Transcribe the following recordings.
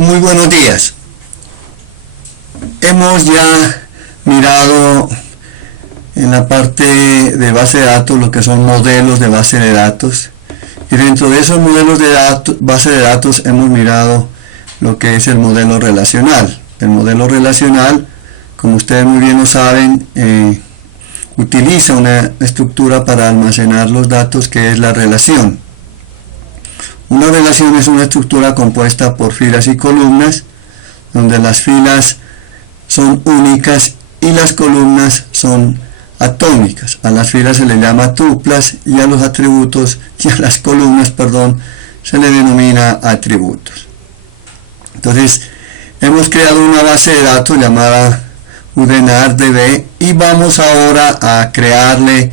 Muy buenos días. Hemos ya mirado en la parte de base de datos lo que son modelos de base de datos, y dentro de esos modelos de base de datos hemos mirado lo que es el modelo relacional. El modelo relacional, como ustedes muy bien lo saben, utiliza una estructura para almacenar los datos, que es la relación. Una relación es una estructura compuesta por filas y columnas, donde las filas son únicas y las columnas son atómicas. A las filas se les llama tuplas y a los atributos, y a las columnas, perdón, se le denomina atributos. Entonces, hemos creado una base de datos llamada UDENAR-DB y vamos ahora a crearle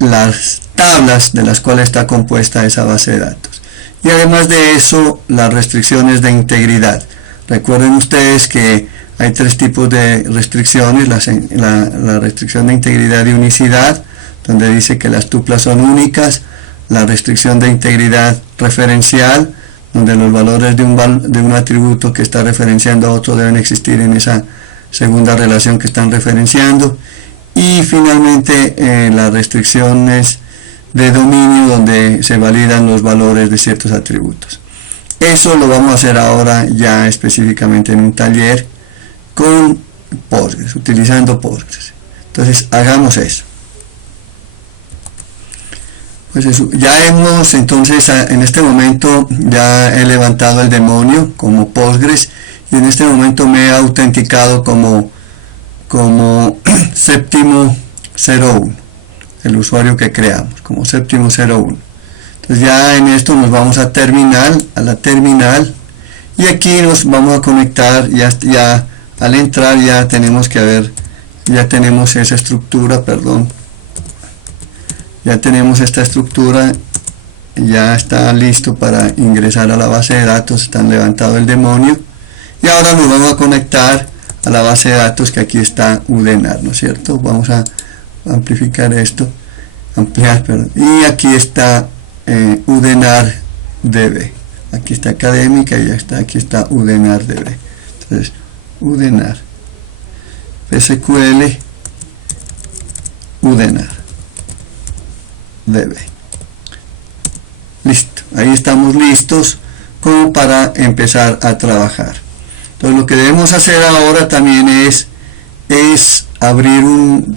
las tablas de las cuales está compuesta esa base de datos. Y además de eso, las restricciones de integridad. Recuerden ustedes que hay tres tipos de restricciones: la restricción de integridad y unicidad, donde dice que las tuplas son únicas; la restricción de integridad referencial, donde los valores de un atributo que está referenciando a otro deben existir en esa segunda relación que están referenciando; y finalmente las restricciones de dominio, donde se validan los valores de ciertos atributos. Eso lo vamos a hacer ahora ya específicamente en un taller con Postgres, utilizando Postgres. Entonces hagamos eso. Pues eso, ya hemos, entonces en este momento ya he levantado el demonio como Postgres, y en este momento me he autenticado como séptimo 01, el usuario que creamos, como séptimo 01. Entonces ya en esto nos vamos a la terminal, y aquí nos vamos a conectar. Ya al entrar ya tenemos ya tenemos esa estructura, ya tenemos esta estructura, ya está listo para ingresar a la base de datos. Están levantado el demonio, y ahora nos vamos a conectar a la base de datos, que aquí está UDENAR, ¿no es cierto? Vamos a amplificar esto, y aquí está UDENAR-DB. Aquí está académica y aquí está UDENAR-DB. Entonces, UDENAR, SQL, UDENAR-DB. Listo, ahí estamos listos como para empezar a trabajar. Entonces, lo que debemos hacer ahora también es abrir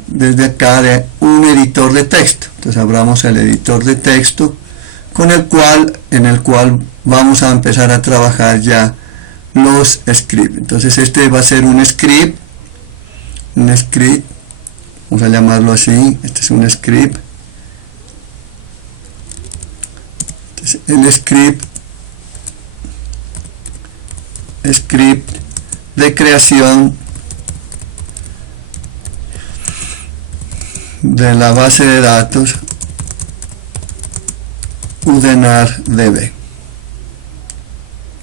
desde acá un editor de texto. Entonces abramos el editor de texto, en el cual vamos a empezar a trabajar ya los scripts. Entonces este va a ser un script, vamos a llamarlo así. Este es un script. Entonces, el script de creación de la base de datos UDENAR-DB,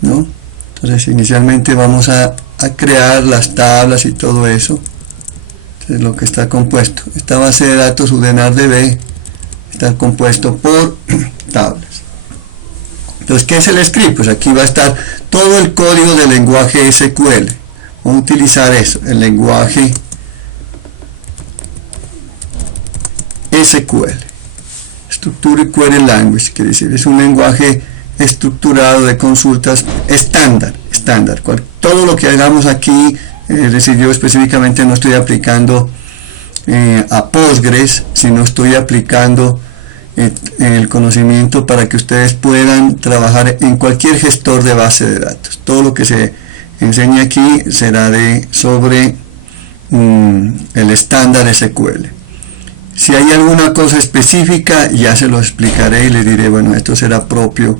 ¿no? Entonces inicialmente vamos a crear las tablas y todo eso. Entonces, lo que está compuesto, esta base de datos UDENAR-DB está compuesto por tablas. Entonces, ¿qué es el script? Pues aquí va a estar todo el código del lenguaje SQL. Vamos a utilizar eso, el lenguaje SQL, Structured Query Language, quiere decir, es un lenguaje estructurado de consultas estándar. Todo lo que hagamos aquí, es decir, yo específicamente no estoy aplicando a Postgres, sino estoy aplicando el conocimiento para que ustedes puedan trabajar en cualquier gestor de base de datos. Todo lo que se enseña aquí será sobre el estándar SQL. Si hay alguna cosa específica, ya se lo explicaré y les diré, bueno, esto será propio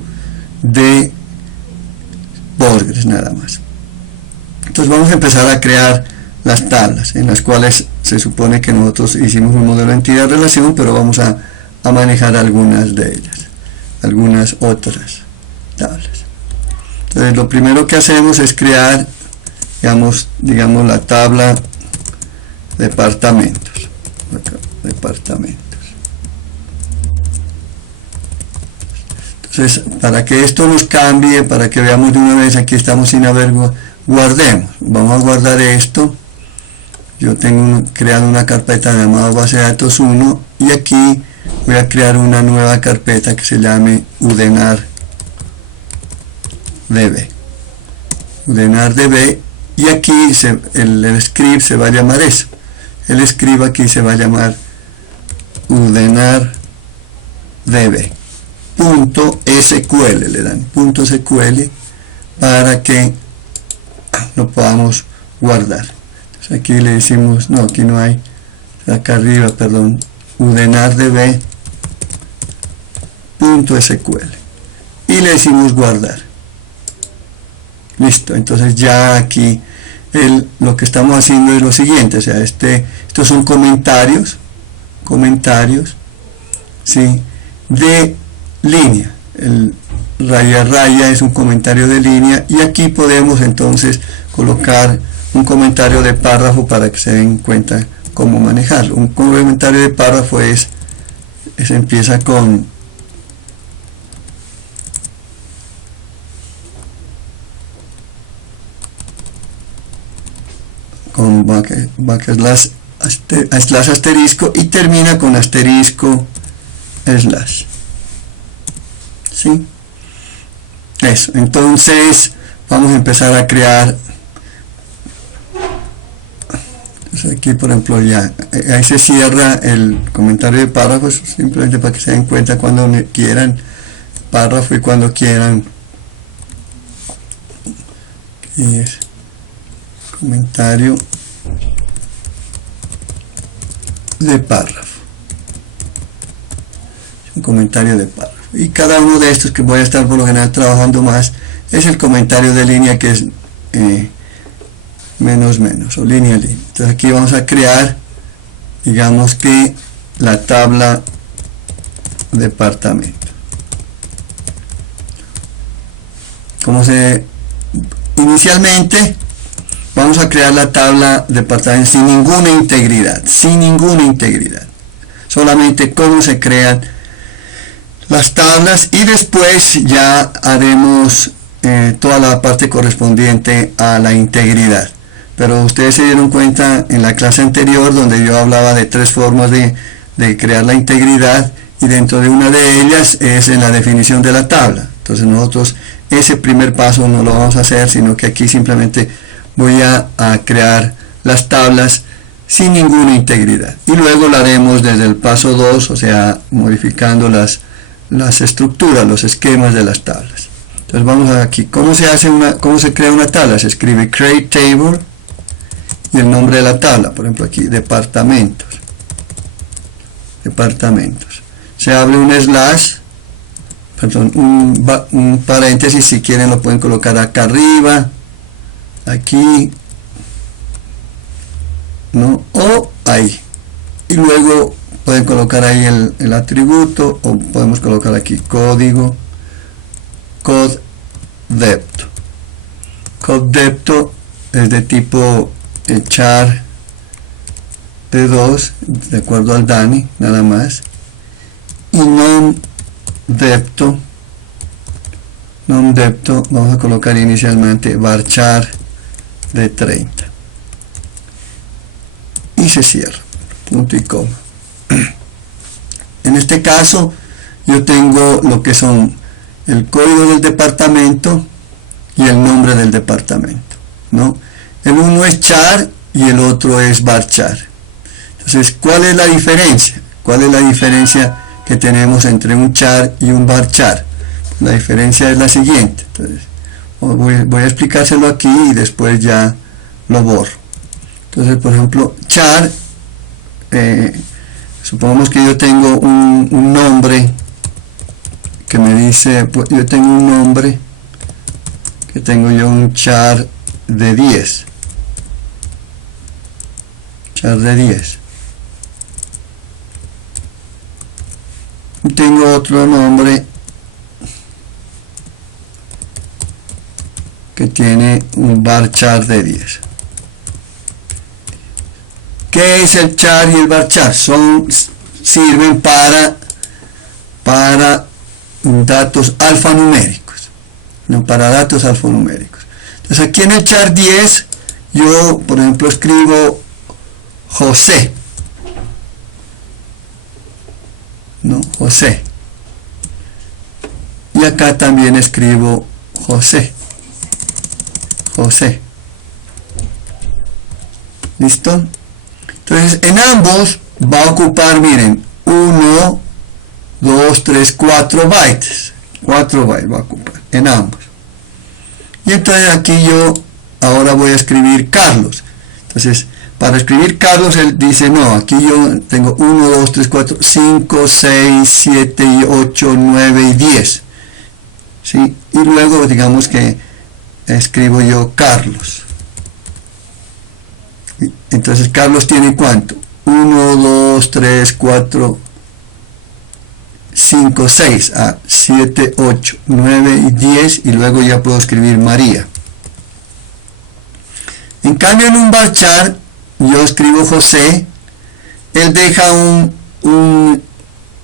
de Postgres nada más. Entonces vamos a empezar a crear las tablas, en las cuales se supone que nosotros hicimos un modelo de entidad-relación, pero vamos a manejar algunas de ellas, algunas otras tablas. Entonces lo primero que hacemos es crear, digamos la tabla departamentos. Entonces, para que esto nos cambie, para que veamos de una vez, aquí estamos sin haber, guardemos. Vamos a guardar esto. Yo tengo creado una carpeta llamada base de datos 1 y aquí voy a crear una nueva carpeta que se llame udenardb. Udenardb, y aquí el script se va a llamar eso. El script aquí se va a llamar udenardb. .sql, le dan .sql para que lo podamos guardar. Entonces aquí le decimos, no, aquí no hay, acá arriba, perdón, udenardb.sql y le decimos guardar. Listo, entonces ya aquí lo que estamos haciendo es lo siguiente, o sea, estos son comentarios, ¿sí?, de línea. El raya raya es un comentario de línea y aquí podemos entonces colocar un comentario de párrafo para que se den cuenta cómo manejarlo. Un comentario de párrafo empieza con backslash asterisco y termina con asterisco slash. ¿Sí? Eso, entonces vamos a empezar a crear. Entonces aquí, por ejemplo, ya ahí se cierra el comentario de párrafos, simplemente para que se den cuenta cuando quieran párrafo y cuando quieran comentario de párrafo, un comentario de párrafo. Y cada uno de estos que voy a estar por lo general trabajando más es el comentario de línea, que es menos o línea. Entonces aquí vamos a crear, digamos que la tabla departamento. Inicialmente vamos a crear la tabla departamento sin ninguna integridad, solamente cómo se crean las tablas, y después ya haremos toda la parte correspondiente a la integridad. Pero ustedes se dieron cuenta en la clase anterior donde yo hablaba de 3 formas de crear la integridad, y dentro de una de ellas es en la definición de la tabla. Entonces nosotros ese primer paso no lo vamos a hacer, sino que aquí simplemente voy a crear las tablas sin ninguna integridad, y luego lo haremos desde el paso 2, o sea, modificando las estructuras, los esquemas de las tablas. Entonces vamos a aquí, ¿cómo se crea una tabla? Se escribe create table y el nombre de la tabla, por ejemplo aquí, departamentos. Se abre un slash, perdón, un paréntesis, si quieren lo pueden colocar acá arriba, aquí, ¿no?, o ahí, y luego pueden colocar ahí el atributo, o podemos colocar aquí código, codepto es de tipo char de 2, de acuerdo al DANI, nada más, y non-depto vamos a colocar inicialmente varchar de 30, y se cierra, punto y coma. En este caso yo tengo lo que son el código del departamento y el nombre del departamento, ¿no? El uno es char y el otro es varchar. Entonces, ¿cuál es la diferencia? Que tenemos entre un char y un varchar? La diferencia es la siguiente. Entonces, voy a explicárselo aquí y después ya lo borro. Entonces, por ejemplo, char, supongamos que yo tengo un nombre que me dice, pues, yo tengo un nombre que tengo yo un char de 10, y tengo otro nombre que tiene un varchar de 10. ¿Qué es el char y el varchar? Sirven para datos alfanuméricos, ¿no? Para datos alfanuméricos. Entonces aquí en el char 10 yo, por ejemplo, escribo José, ¿no? José, y acá también escribo José, José. ¿Listo? Entonces en ambos va a ocupar, miren, 1, 2, 3, 4 bytes. 4 bytes va a ocupar en ambos. Y entonces aquí yo ahora voy a escribir Carlos. Entonces, para escribir Carlos, él dice, no, aquí yo tengo 1, 2, 3, 4, 5, 6, 7, 8, 9 y 10. ¿Sí? Y luego, digamos que escribo yo Carlos. Entonces, Carlos tiene ¿cuánto? 1, 2, 3, 4, 5, 6, 7, 8, 9 y 10, y luego ya puedo escribir María. En cambio, en un varchar, yo escribo José, él deja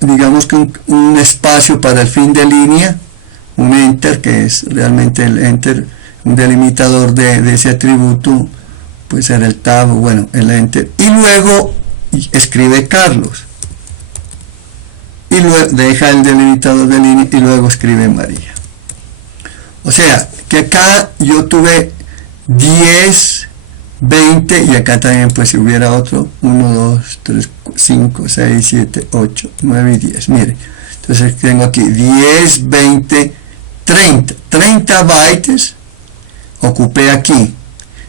digamos que un espacio para el fin de línea, un enter, que es realmente el enter, un delimitador de ese atributo, puede ser el tab, o bueno, el enter, y luego escribe Carlos, y luego deja el delimitador de línea y luego escribe María. O sea, que acá yo tuve 10, 20, y acá también, pues si hubiera otro, 1, 2, 3, 5, 6, 7, 8, 9 y 10. Mire, entonces tengo aquí 10, 20, 30 bytes ocupé aquí.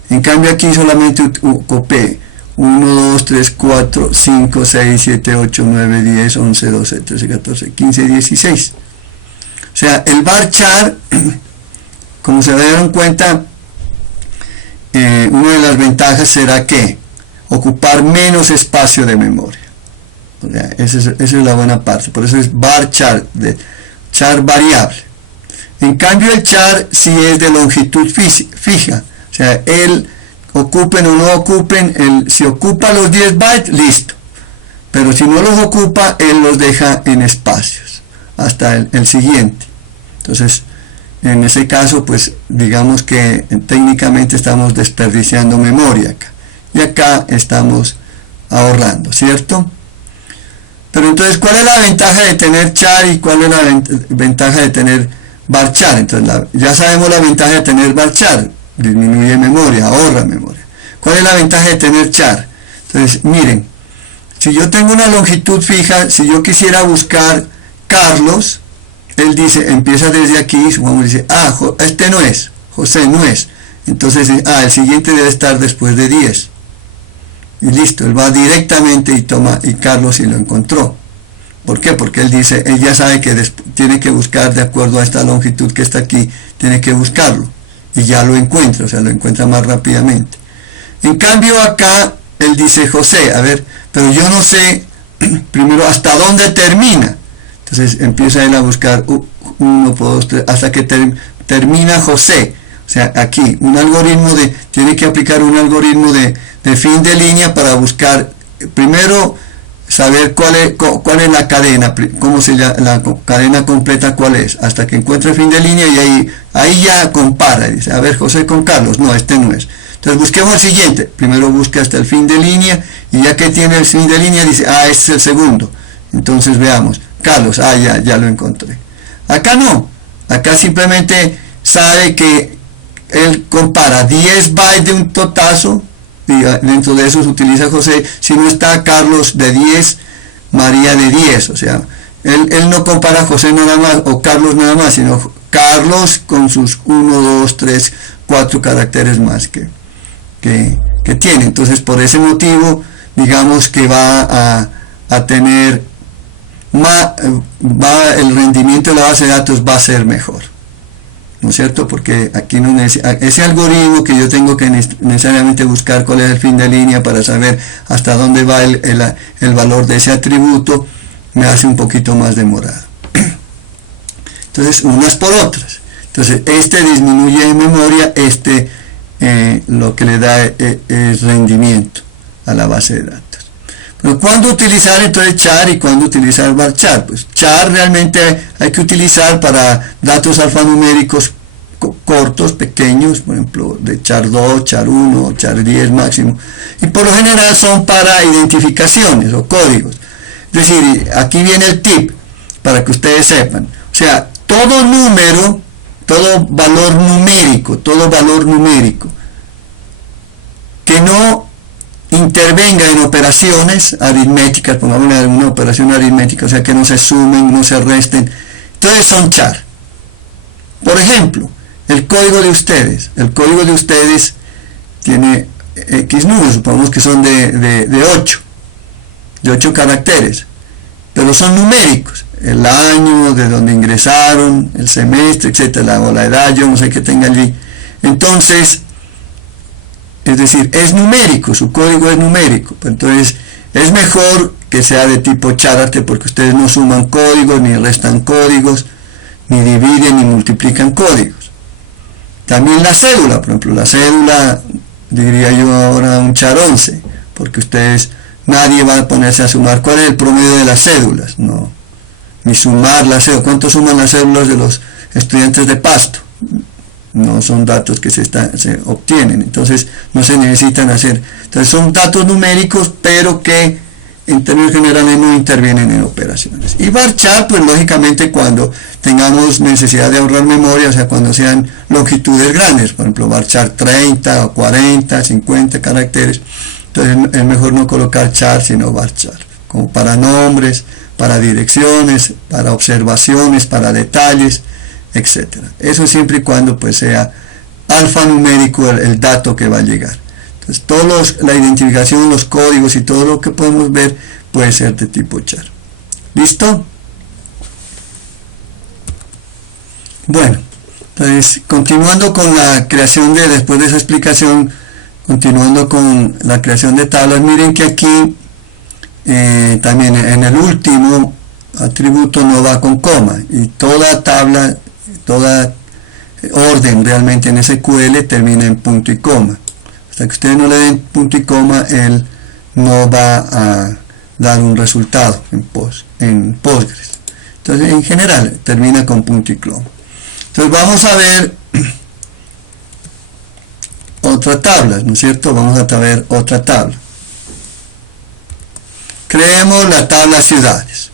En cambio aquí solamente ocupé 1, 2, 3, 4, 5, 6, 7, 8, 9, 10, 11, 12, 13, 14, 15, 16. O sea, el varchar, como se dieron cuenta, una de las ventajas será que ocupar menos espacio de memoria. O sea, esa es la buena parte. Por eso es varchar, de char variable. En cambio el char sí es de longitud fija. O sea, él, ocupen o no ocupen, si ocupa los 10 bytes, listo. Pero si no los ocupa, él los deja en espacios hasta el siguiente. Entonces, en ese caso, pues digamos que técnicamente estamos desperdiciando memoria acá. Y acá estamos ahorrando, ¿cierto? Pero entonces, ¿cuál es la ventaja de tener char y cuál es la ventaja de tener varchar? Entonces, ya sabemos la ventaja de tener varchar. Disminuye memoria, ahorra memoria. ¿Cuál es la ventaja de tener char? Entonces, miren, si yo tengo una longitud fija, si yo quisiera buscar Carlos, él dice, empieza desde aquí, supongamos, dice, este no es, José no es. Entonces, el siguiente debe estar después de 10. Y listo, él va directamente y toma, y Carlos sí lo encontró. ¿Por qué? Porque él dice, él ya sabe que tiene que buscar de acuerdo a esta longitud que está aquí, tiene que buscarlo. Y ya lo encuentra, o sea, lo encuentra más rápidamente. En cambio acá, él dice José, a ver, pero yo no sé, primero, hasta dónde termina. Entonces empieza él a buscar 1, 2, 3, hasta que termina José. O sea, aquí, tiene que aplicar un algoritmo de fin de línea para buscar, primero, saber cuál es la cadena, cómo se llama, la cadena completa cuál es, hasta que encuentre el fin de línea, y ahí ya compara, dice, a ver, José con Carlos, no, este no es. Entonces busquemos el siguiente, primero busca hasta el fin de línea, y ya que tiene el fin de línea, dice, este es el segundo. Entonces veamos, Carlos, ya lo encontré. Acá no, acá simplemente sabe que él compara 10 bytes de un totazo, y dentro de eso se utiliza José. Si no está Carlos de 10, María de 10, o sea, él no compara José nada más o Carlos nada más, sino Carlos con sus 1, 2, 3, 4 caracteres más que tiene. Entonces, por ese motivo, digamos que va a tener el rendimiento de la base de datos va a ser mejor, ¿no es cierto? Porque aquí no ese algoritmo que yo tengo que necesariamente buscar cuál es el fin de línea para saber hasta dónde va el valor de ese atributo, me hace un poquito más demorado. Entonces, unas por otras. Entonces, este disminuye en memoria, lo que le da es rendimiento a la base de datos. Pero ¿cuándo utilizar entonces char y cuándo utilizar varchar? Pues char realmente hay que utilizar para datos alfanuméricos cortos, pequeños, por ejemplo, de char 2, char 1, char 10 máximo. Y por lo general son para identificaciones o códigos. Es decir, aquí viene el tip para que ustedes sepan. O sea, todo número, todo valor numérico que no intervenga en operaciones aritméticas, pongamos una operación aritmética, o sea, que no se sumen, no se resten, entonces son char. Por ejemplo, el código de ustedes tiene X números, supongamos que son de 8 caracteres, pero son numéricos, el año, de donde ingresaron, el semestre, etcétera, o la edad, yo no sé qué tenga allí. Entonces, es decir, es numérico, su código es numérico, entonces es mejor que sea de tipo charate porque ustedes no suman códigos, ni restan códigos, ni dividen, ni multiplican códigos. También la cédula, por ejemplo, la cédula, diría yo ahora un char 11, porque ustedes, nadie va a ponerse a sumar cuál es el promedio de las cédulas, no, ni sumar las cédulas, cuánto suman las cédulas de los estudiantes de Pasto, no son datos que se obtienen, entonces no se necesitan hacer, entonces son datos numéricos pero que en términos generales no intervienen en operaciones. Y varchar, pues lógicamente cuando tengamos necesidad de ahorrar memoria, o sea cuando sean longitudes grandes, por ejemplo varchar 30 o 40, 50 caracteres, entonces es mejor no colocar char sino varchar, como para nombres, para direcciones, para observaciones, para detalles, etcétera. Eso siempre y cuando pues sea alfanumérico el dato que va a llegar. Entonces la identificación, los códigos y todo lo que podemos ver puede ser de tipo char. ¿Listo? Bueno, entonces continuando con la creación después de esa explicación, continuando con la creación de tablas, miren que aquí también en el último atributo no va con coma y toda tabla, toda orden realmente en SQL termina en punto y coma. Hasta que ustedes no le den punto y coma, él no va a dar un resultado en Postgres. Entonces, en general, termina con punto y coma. Entonces, vamos a ver otra tabla, ¿no es cierto? Vamos a ver otra tabla. Creemos la tabla ciudades.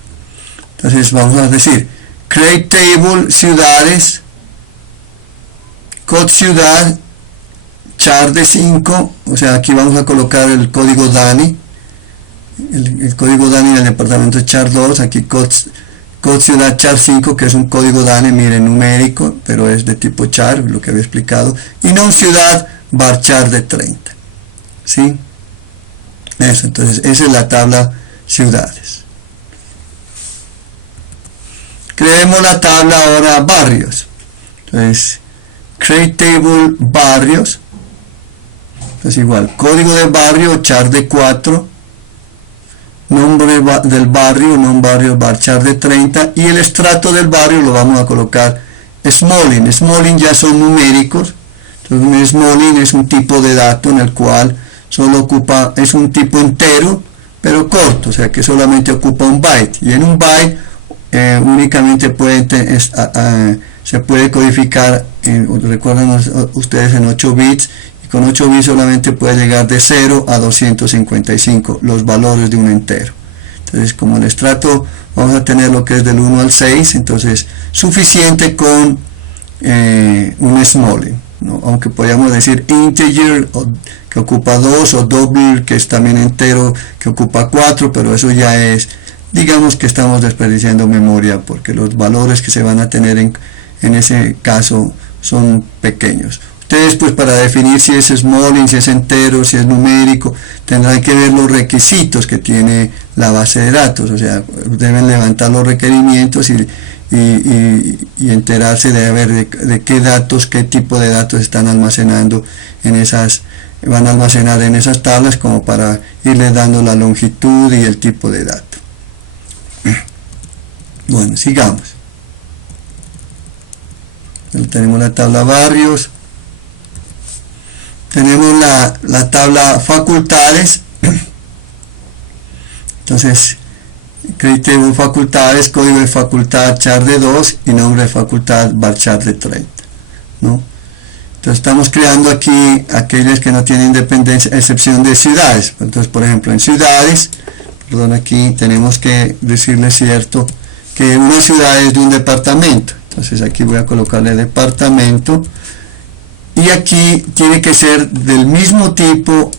Entonces, vamos a decir, create table ciudades, code ciudad, char de 5, o sea, aquí vamos a colocar el código DANI, el código DANI del departamento char 2, aquí code ciudad char 5, que es un código DANI, miren, numérico, pero es de tipo char, lo que había explicado, y non ciudad varchar de 30, ¿sí? Eso, entonces, esa es la tabla ciudades. Creemos la tabla ahora barrios, entonces, create table barrios, es igual, código de barrio char de 4, nombre del barrio, barrio varchar de 30 y el estrato del barrio lo vamos a colocar Smalling. Smalling ya son numéricos, entonces un Smalling es un tipo de dato en el cual solo ocupa, es un tipo entero pero corto, o sea que solamente ocupa un byte y en un byte únicamente se puede codificar, recuerden ustedes, en 8 bits. Con 8 bits solamente puede llegar de 0 a 255 los valores de un entero. Entonces, como el estrato vamos a tener lo que es del 1 al 6, entonces suficiente con un Smalling, ¿no? Aunque podríamos decir integer, que ocupa 2, o double, que es también entero, que ocupa 4, pero eso ya es, digamos que estamos desperdiciando memoria, porque los valores que se van a tener en ese caso son pequeños. Ustedes, pues, para definir si es Smalling, si es entero, si es numérico, tendrán que ver los requisitos que tiene la base de datos, o sea, deben levantar los requerimientos y enterarse de qué datos, qué tipo de datos están almacenando van a almacenar en esas tablas, como para irles dando la longitud y el tipo de dato. Bueno, sigamos. Tenemos la tabla barrios. Tenemos la tabla facultades, Entonces, crédito facultades, código de facultad char de 2 y nombre de facultad varchar de 30, ¿no? Entonces estamos creando aquí aquellas que no tienen dependencia, a excepción de ciudades. Entonces, por ejemplo, en ciudades, perdón, aquí tenemos que decirle cierto que una ciudad es de un departamento. Entonces aquí voy a colocarle departamento y aquí tiene que ser del mismo tipo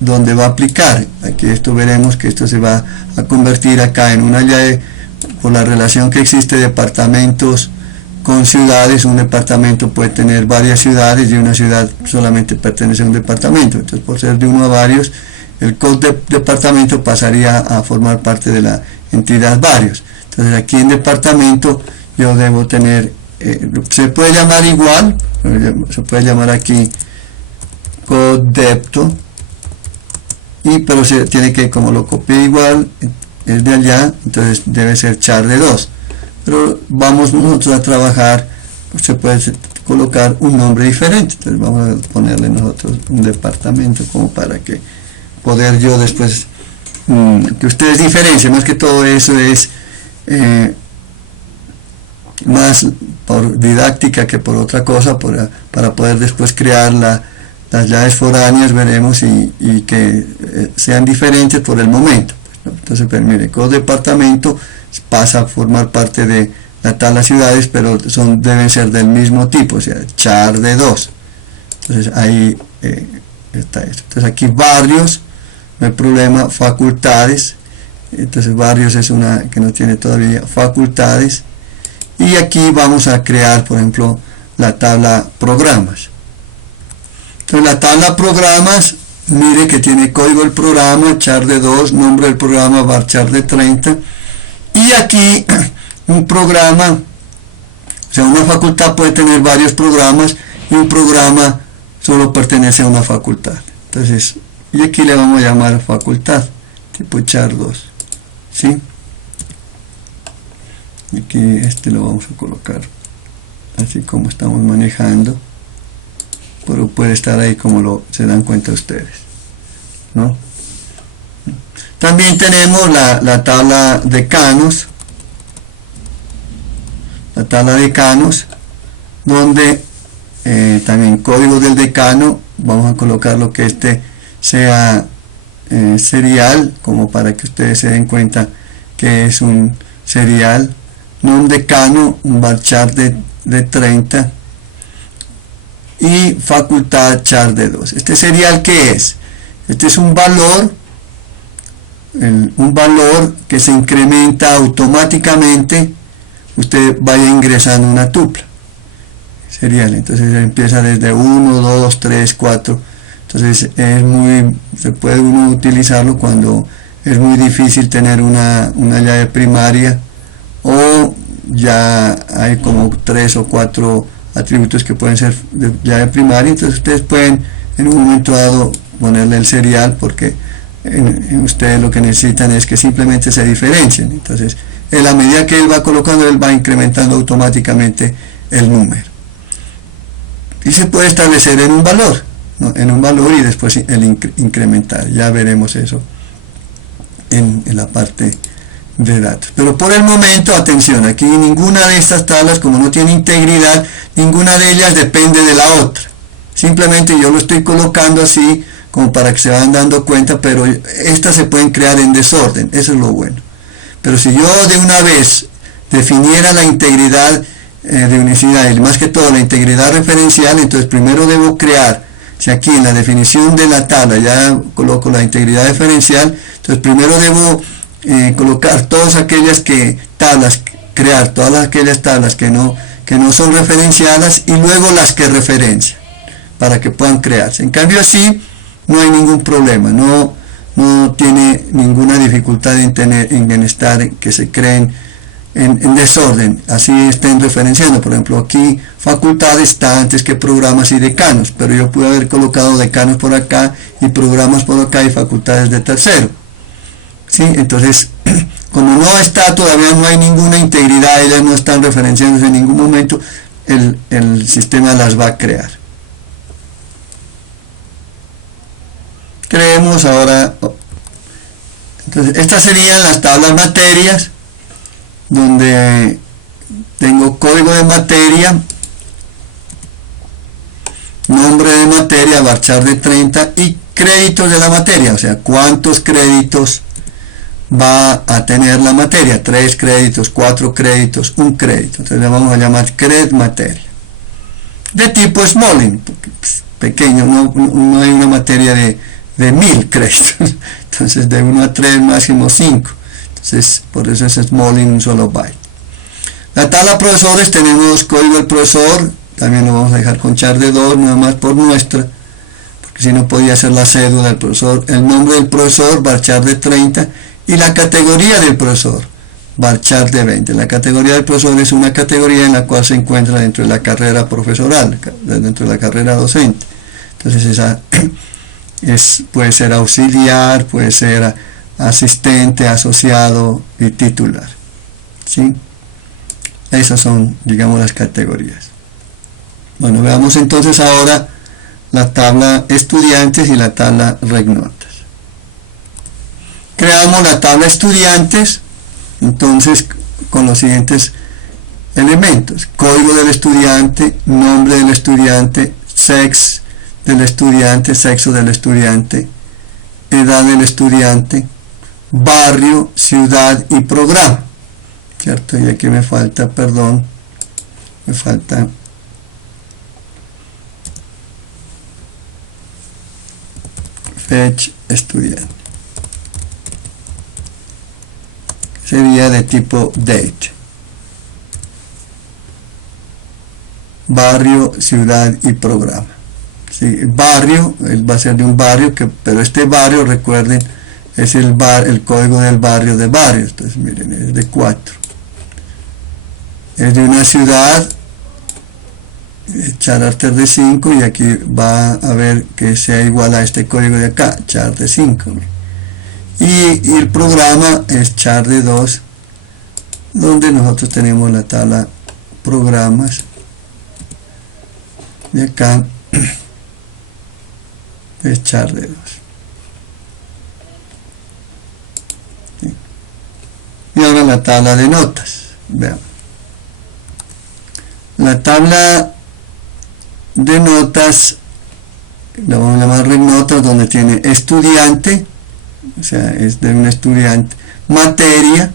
donde va a aplicar. Aquí esto veremos que esto se va a convertir acá en una llave por la relación que existe de departamentos con ciudades. Un departamento puede tener varias ciudades y una ciudad solamente pertenece a un departamento. Entonces, por ser de uno a varios, el code de departamento pasaría a formar parte de la entidad varios. Entonces, aquí en departamento yo debo tener, se puede llamar igual, se puede llamar aquí code depto, pero se tiene que, como lo copié igual, es de allá, entonces debe ser char de 2. Pero vamos nosotros a trabajar, se puede colocar un nombre diferente. Entonces vamos a ponerle nosotros un departamento como para que poder yo después que ustedes diferencien. Más que todo eso es más por didáctica que por otra cosa, para poder después crear las llaves foráneas, veremos, y que sean diferentes por el momento. Entonces, pues, mire, code departamento pasa a formar parte de la tabla ciudades, pero deben ser del mismo tipo, o sea, char de 2. Entonces ahí está esto. Entonces aquí barrios, no hay problema, facultades. Entonces barrios es una que no tiene todavía facultades, y aquí vamos a crear, por ejemplo, la tabla programas. Entonces la tabla programas, mire que tiene código del programa, char de 2, nombre del programa, varchar de 30, y aquí un programa, o sea, una facultad puede tener varios programas, y un programa solo pertenece a una facultad. Entonces, y aquí le vamos a llamar facultad, tipo char 2, ¿sí? Y aquí lo vamos a colocar así como estamos manejando, pero puede estar ahí como se dan cuenta ustedes, ¿no? También tenemos la tabla decanos, donde también código del decano, vamos a colocar lo que sea serial, como para que ustedes se den cuenta que es un serial. Non decano, un varchar de 30, y facultad char de 2. ¿Este serial qué es? Este es un valor que se incrementa automáticamente. Usted vaya ingresando una tupla serial, entonces empieza desde 1, 2, 3, 4. Entonces se puede uno utilizarlo cuando es muy difícil tener una llave primaria, o ya hay como 3 o 4 atributos que pueden ser de llave primaria. Entonces ustedes pueden en un momento dado ponerle el serial, porque ustedes lo que necesitan es que simplemente se diferencien. Entonces en la medida que él va colocando, él va incrementando automáticamente el número, y se puede establecer en un valor, ¿no? En un valor, y después el incrementar. Ya veremos eso en la parte de datos. Pero por el momento, atención, aquí ninguna de estas tablas, como no tiene integridad, ninguna de ellas depende de la otra. Simplemente yo lo estoy colocando así como para que se vayan dando cuenta, pero estas se pueden crear en desorden, eso es lo bueno. Pero si yo de una vez definiera la integridad de unicidad, y más que todo la integridad referencial, entonces primero debo crear, si aquí en la definición de la tabla ya coloco la integridad referencial, entonces primero debo colocar todas aquellas crear todas aquellas tablas que no son referenciadas, y luego las que referencian, para que puedan crearse. En cambio así no hay ningún problema, no tiene ninguna dificultad en estar, que se creen en desorden, así estén referenciando. Por ejemplo, aquí facultades está antes que programas y decanos, pero yo pude haber colocado decanos por acá y programas por acá y facultades de tercero, ¿sí? Entonces, como no está, todavía no hay ninguna integridad, ellas no están referenciándose en ningún momento, el sistema las va a crear. Creemos ahora Entonces, estas serían las tablas materias, donde tengo código de materia, nombre de materia, varchar de 30 y créditos de la materia, o sea, cuántos créditos va a tener la materia, 3 créditos, 4 créditos, 1 crédito. Entonces le vamos a llamar cred materia. De tipo Smolin, porque, pues, pequeño, no hay una materia de 1000 créditos. Entonces de 1 a 3, máximo 5. Entonces por eso es Smolin, un solo byte. La tabla profesores, tenemos código del profesor, también lo vamos a dejar con char de 2, nada más por muestra, porque si no podía ser la cédula del profesor, el nombre del profesor, varchar de 30, y la categoría del profesor, varchar de 20. La categoría del profesor es una categoría en la cual se encuentra dentro de la carrera profesoral, dentro de la carrera docente. Entonces esa puede ser auxiliar, puede ser asistente, asociado y titular, ¿sí? Esas son, digamos, las categorías. Bueno, veamos entonces ahora la tabla estudiantes y la tabla regnotas. Creamos la tabla estudiantes, entonces, con los siguientes elementos: código del estudiante, nombre del estudiante, sexo del estudiante, edad del estudiante, barrio, ciudad y programa, ¿cierto? Y aquí me falta, perdón, me falta fetch estudiante, sería de tipo date, barrio, ciudad y programa. Sí, barrio, va a ser de un barrio, pero este barrio, recuerden, es el código del barrio de barrios. Entonces miren, es de 4. Es de una ciudad, char alter de 5, y aquí va a ver que sea igual a este código de acá, char de 5. Y el programa es char de 2, donde nosotros tenemos la tabla programas, y acá es char de 2. ¿Sí? Y ahora la tabla de notas. Veamos. La tabla de notas la vamos a llamar regnotas, donde tiene estudiante, o sea, es de un estudiante, materia,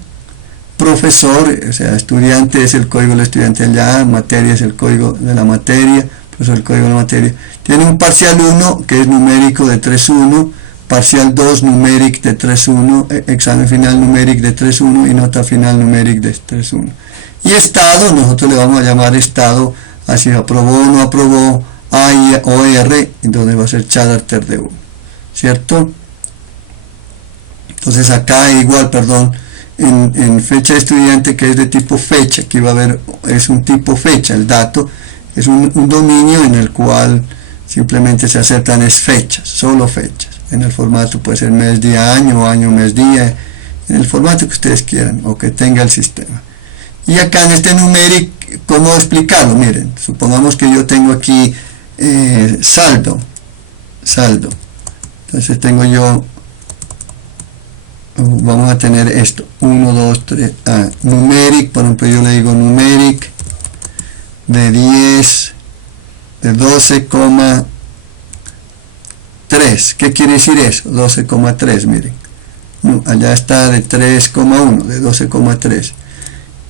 profesor, o sea, estudiante es el código del estudiante allá, materia es el código de la materia, profesor el código de la materia. Tiene un parcial 1 que es numérico de 3.1, parcial 2 numéric de 3.1, examen final numéric de 3.1 y nota final numéric de 3.1. Y estado, nosotros le vamos a llamar estado, así aprobó o no aprobó, A o R, entonces va a ser char alter de 1, ¿cierto? Entonces acá igual, perdón, en fecha de estudiante, que es de tipo fecha, aquí va a haber, es un tipo fecha, el dato es un dominio en el cual simplemente se aceptan es fechas, solo fechas. En el formato puede ser mes, día, año, o año, mes, día, en el formato que ustedes quieran o que tenga el sistema. Y acá en este numeric, ¿cómo explicarlo? Miren, supongamos que yo tengo aquí saldo. Entonces tengo yo, vamos a tener esto, 1, 2, 3, numeric, por ejemplo yo le digo numeric de 10, de 12,3. ¿Qué quiere decir eso? 12,3, miren. No, allá está de 3,1, de 12,3.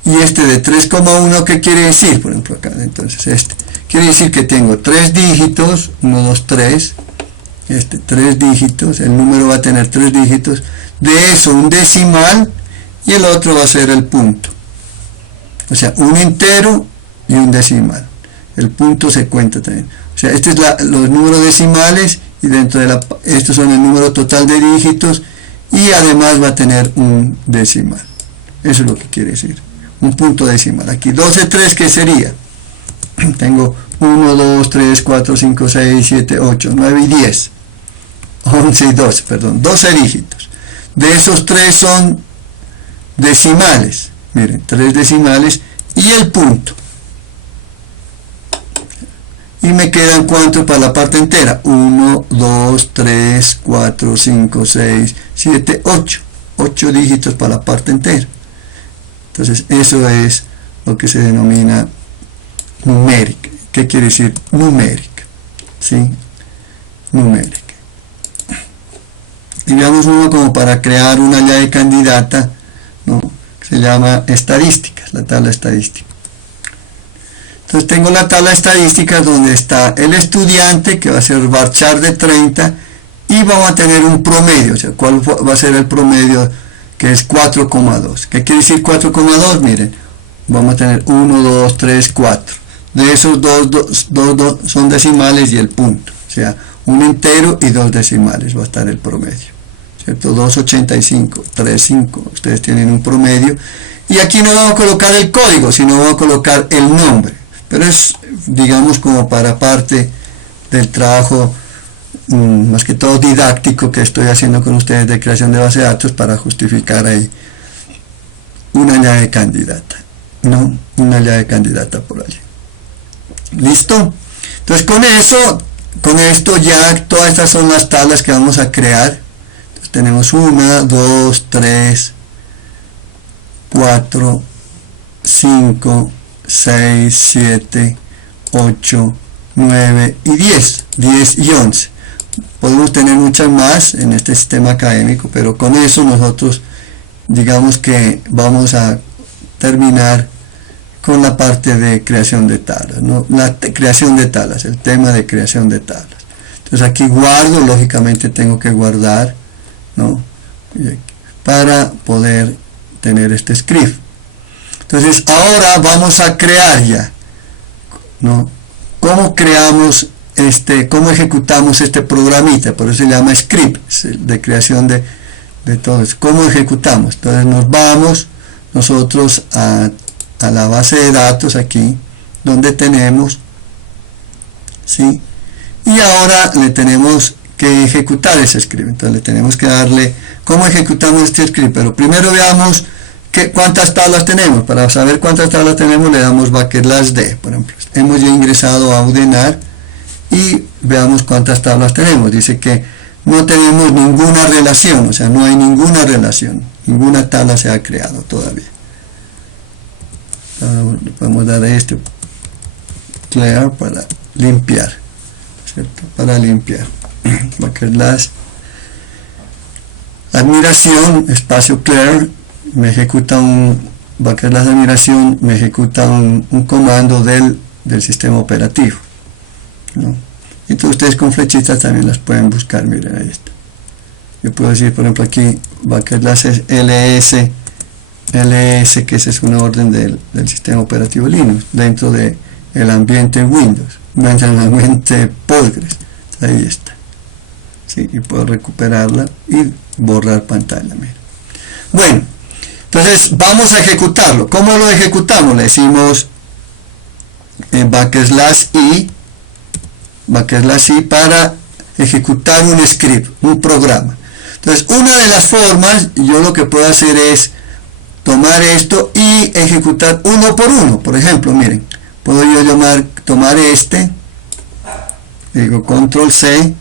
Y este de 3,1, ¿qué quiere decir? Por ejemplo acá, entonces este quiere decir que tengo 3 dígitos, 1, 2, 3, 3 dígitos, el número va a tener 3 dígitos, de eso un decimal y el otro va a ser el punto, o sea, un entero y un decimal, el punto se cuenta también, o sea, este es los números decimales, y dentro de estos son el número total de dígitos, y además va a tener un decimal. Eso es lo que quiere decir, un punto decimal. Aquí 12,3, ¿qué sería? Tengo 1, 2, 3, 4, 5, 6, 7, 8, 9 y 10, 11 y 12, perdón, 12 dígitos. De esos 3 son decimales, miren, 3 decimales y el punto. Y me quedan ¿cuántos para la parte entera? 1, 2, 3, 4, 5, 6, 7, 8. 8 dígitos para la parte entera. Entonces eso es lo que se denomina numeric. ¿Qué quiere decir numeric? ¿Sí? Numeric. Y veamos uno como para crear una llave candidata, ¿no? Se llama estadísticas, la tabla estadística. Entonces tengo la tabla estadística donde está el estudiante, que va a ser varchar de 30, y vamos a tener un promedio. O sea, ¿cuál va a ser el promedio? Que es 4,2. ¿Qué quiere decir 4,2? Miren, vamos a tener 1, 2, 3, 4. De esos dos son decimales y el punto. O sea, un entero y 2 decimales va a estar el promedio. ¿Cierto? 2,85, 3,5. Ustedes tienen un promedio. Y aquí no vamos a colocar el código, sino vamos a colocar el nombre. Pero es, digamos, como para parte del trabajo, más que todo didáctico, que estoy haciendo con ustedes de creación de base de datos, para justificar ahí una llave candidata, ¿no? Una llave candidata por allí. ¿Listo? Entonces con esto ya todas estas son las tablas que vamos a crear. Entonces tenemos 1, 2, 3, 4, 5, 6, 7, 8, 9 y 10 y 11. Podemos tener muchas más en este sistema académico, pero con eso nosotros, digamos que vamos a terminar con la parte de creación de tablas, ¿no? La creación de tablas, el tema de creación de tablas. Entonces aquí guardo, lógicamente tengo que guardar, ¿no? Para poder tener este script. Entonces ahora vamos a crear ya, ¿no? ¿Cómo creamos cómo ejecutamos este programita? Por eso se llama script, de creación de todo eso. ¿Cómo ejecutamos? Entonces nos vamos nosotros a la base de datos aquí, donde tenemos, ¿sí? Y ahora le tenemos que ejecutar ese script. Entonces le tenemos que darle, ¿cómo ejecutamos este script? Pero primero veamos cuántas tablas tenemos. Para saber cuántas tablas tenemos le damos /d, por ejemplo. Hemos ya ingresado a ordenar y veamos cuántas tablas tenemos. Dice que no tenemos ninguna relación, o sea, no hay ninguna relación, ninguna tabla se ha creado todavía. Le podemos dar a este clear para limpiar, ¿cierto? Para limpiar. Admiración, espacio clear, me ejecuta admiración, me ejecuta un comando del sistema operativo, ¿no? Entonces ustedes con flechitas también las pueden buscar. Miren, ahí está. Yo puedo decir, por ejemplo, aquí ls, que esa es una orden del sistema operativo Linux, dentro del ambiente Windows, dentro del ambiente Postgres. Ahí está. ¿Sí? Y puedo recuperarla y borrar pantalla. Miren. Bueno, entonces vamos a ejecutarlo. ¿Cómo lo ejecutamos? Le decimos /i para ejecutar un script, un programa. Entonces una de las formas, yo lo que puedo hacer es tomar esto y ejecutar uno por uno. Por ejemplo, miren, puedo yo tomar digo control C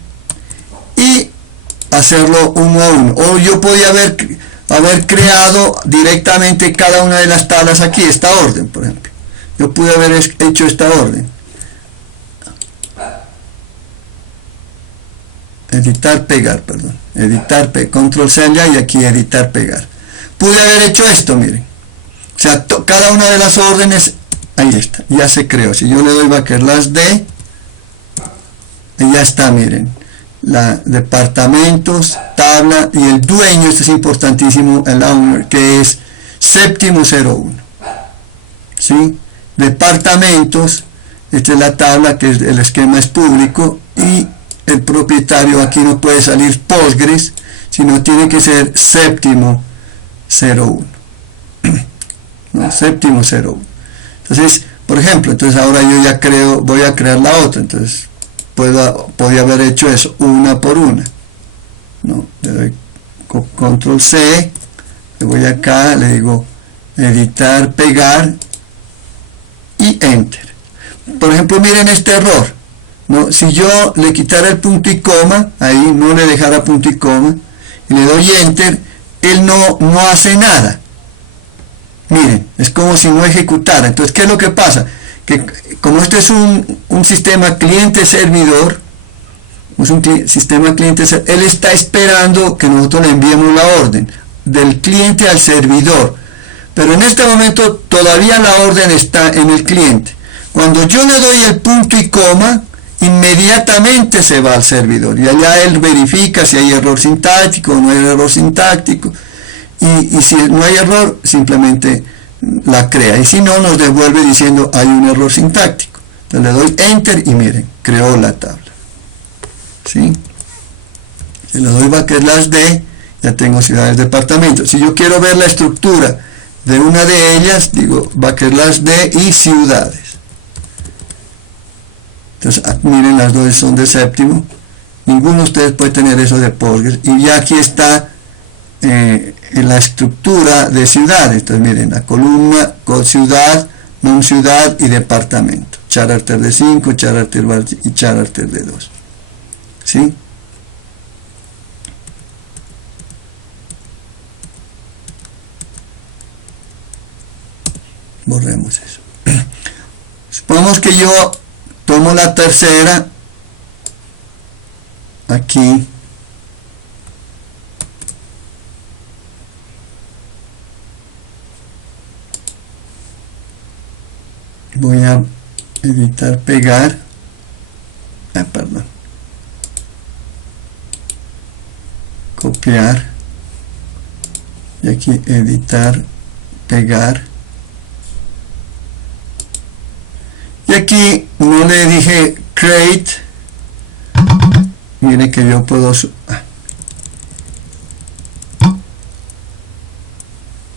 y hacerlo uno a uno. O yo podía haber creado directamente cada una de las tablas aquí, esta orden, por ejemplo. Yo pude haber hecho esta orden. Editar, pegar, perdón. Control C allá y aquí editar, pegar. Pude haber hecho esto, miren. O sea, cada una de las órdenes, ahí está, ya se creó. Si yo le doy /D, ya está, miren. Departamentos, tabla y el dueño, este es importantísimo, el owner, que es séptimo 01. ¿Sí? Departamentos, esta es la tabla, que el esquema es público, y el propietario aquí no puede salir Postgres, sino tiene que ser séptimo 01. ¿No? Séptimo 01. Entonces, por ejemplo, ahora yo ya voy a crear la otra. Entonces podía haber hecho eso una por una, ¿no? Le doy control C, le voy acá, le digo editar, pegar y enter. Por ejemplo, miren este error, ¿no? Si yo le quitara el punto y coma, ahí no le dejara punto y coma, y le doy enter, él no hace nada. Miren, es como si no ejecutara. Entonces, ¿qué es lo que pasa? Que como este es un sistema cliente-servidor, es un sistema cliente-servidor, él está esperando que nosotros le enviemos la orden del cliente al servidor. Pero en este momento todavía la orden está en el cliente. Cuando yo le doy el punto y coma, inmediatamente se va al servidor. Y allá él verifica si hay error sintáctico o no hay error sintáctico. Y si no hay error, simplemente la crea. Y si no, nos devuelve diciendo hay un error sintáctico. Entonces le doy Enter y miren, creó la tabla. ¿Sí? Si le doy \D, ya tengo ciudades, departamentos. Si yo quiero ver la estructura de una de ellas, digo \D y ciudades. Entonces, miren, las dos son de séptimo. Ninguno de ustedes puede tener eso de Postgres. Y ya aquí está en la estructura de ciudades. Entonces, miren, la columna con ciudad, non ciudad y departamento. Character de 5, character y character de 2. ¿Sí? Borremos eso. Supongamos que yo tomo la tercera aquí, voy a editar, pegar, perdón, copiar, y aquí editar, pegar, y aquí no le dije create. Miren que yo puedo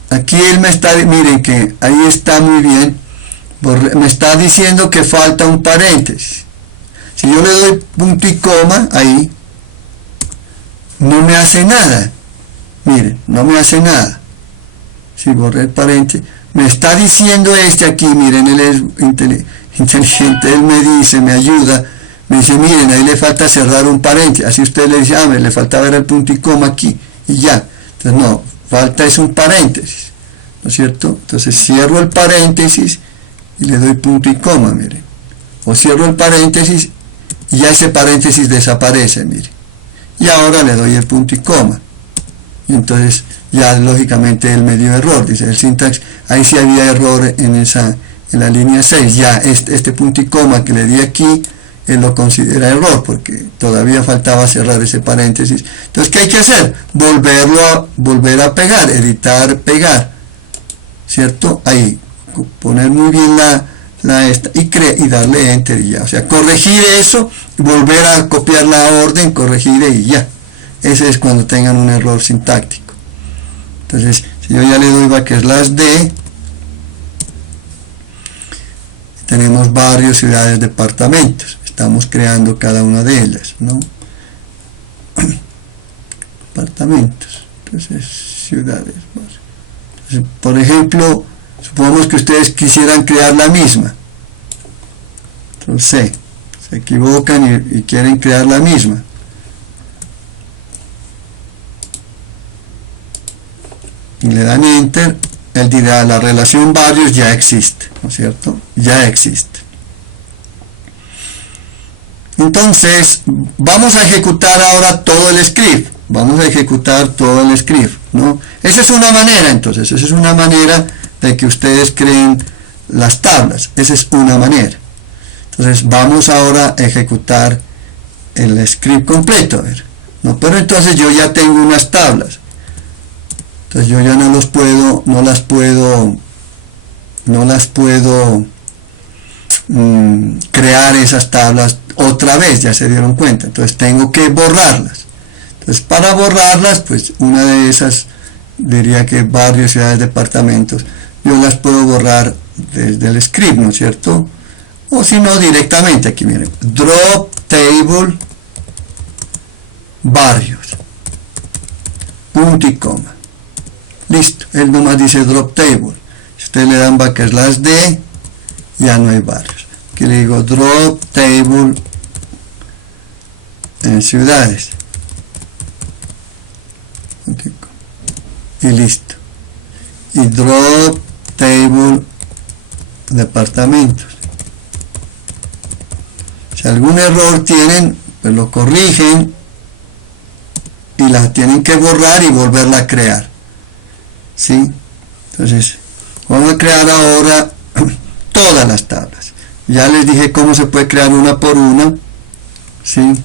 aquí él me está, miren que ahí está muy bien, me está diciendo que falta un paréntesis. Si yo le doy punto y coma ahí, no me hace nada. Miren, no me hace nada. Si borré el paréntesis, me está diciendo aquí, miren, él es inteligente, él me dice, me ayuda, me dice, miren, ahí le falta cerrar un paréntesis. Así usted le dice, le falta ver el punto y coma aquí, y ya. Entonces no, falta es un paréntesis, ¿no es cierto? Entonces cierro el paréntesis y le doy punto y coma, miren. O cierro el paréntesis y ya ese paréntesis desaparece, miren. Y ahora le doy el punto y coma. Y entonces ya lógicamente él me dio error, dice el syntax, ahí sí había error en la línea 6, ya este punto y coma que le di aquí, él lo considera error, porque todavía faltaba cerrar ese paréntesis. Entonces, ¿qué hay que hacer? Volver a pegar, editar, pegar, ¿cierto? Ahí, poner muy bien esta, y darle Enter y ya. O sea, corregir eso, volver a copiar la orden, corregir y ya. Ese es cuando tengan un error sintáctico. Entonces, si yo ya le doy \D, tenemos barrios, ciudades, departamentos. Estamos creando cada una de ellas, ¿no? Departamentos, entonces ciudades, barrios. Entonces, por ejemplo, supongamos que ustedes quisieran crear la misma. Entonces se equivocan y quieren crear la misma. Y le dan Enter, él dirá, la relación barrios ya existe, ¿no es cierto? Ya existe. Entonces, vamos a ejecutar ahora todo el script. Vamos a ejecutar todo el script, ¿no? Esa es una manera, entonces, esa es una manera de que ustedes creen las tablas. Esa es una manera. Entonces, vamos ahora a ejecutar el script completo, a ver, ¿no? Pero entonces yo ya tengo unas tablas. Entonces yo ya no las puedo crear esas tablas otra vez, ya se dieron cuenta. Entonces tengo que borrarlas. Entonces para borrarlas, pues una de esas, diría que barrios, ciudades, departamentos, yo las puedo borrar desde el script, ¿no es cierto? O si no, directamente aquí, miren, drop table barrios, punto y coma. Listo, él nomás dice drop table. Si ustedes le dan \D, ya no hay barrios. Aquí le digo drop table en ciudades. y listo. Y drop table departamentos. Si algún error tienen, pues lo corrigen y la tienen que borrar y volverla a crear, ¿sí? Entonces vamos a crear ahora todas las tablas. Ya les dije cómo se puede crear una por una, ¿sí?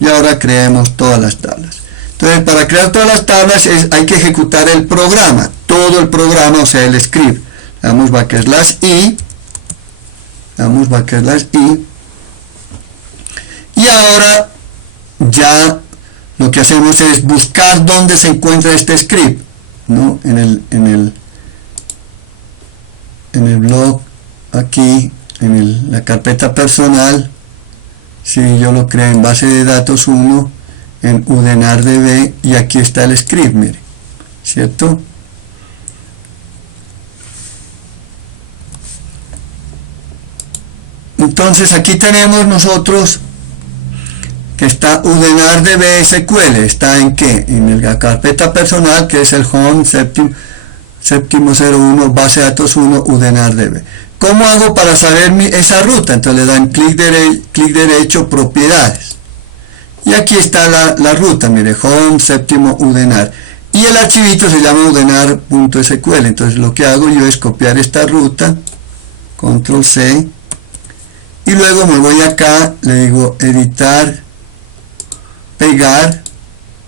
Y ahora creemos todas las tablas. Entonces, para crear todas las tablas hay que ejecutar el programa, todo el programa, o sea, el script. Le damos /i, y ahora ya lo que hacemos es buscar dónde se encuentra este script, ¿no? En el blog, aquí, en la carpeta personal. Si yo lo creo en base de datos 1, en udenardb, y aquí está el script, mire, ¿cierto? Entonces aquí tenemos nosotros que está udenardb SQL. ¿Está en qué? En la carpeta personal, que es el home séptimo 01 base de datos 1 udenardb. ¿Cómo hago para saber esa ruta? Entonces le dan clic derecho, propiedades, y aquí está la ruta, mire, home séptimo udenar, y el archivito se llama udenar.sql. entonces lo que hago yo es copiar esta ruta, control C, y luego me voy acá, le digo editar, pegar,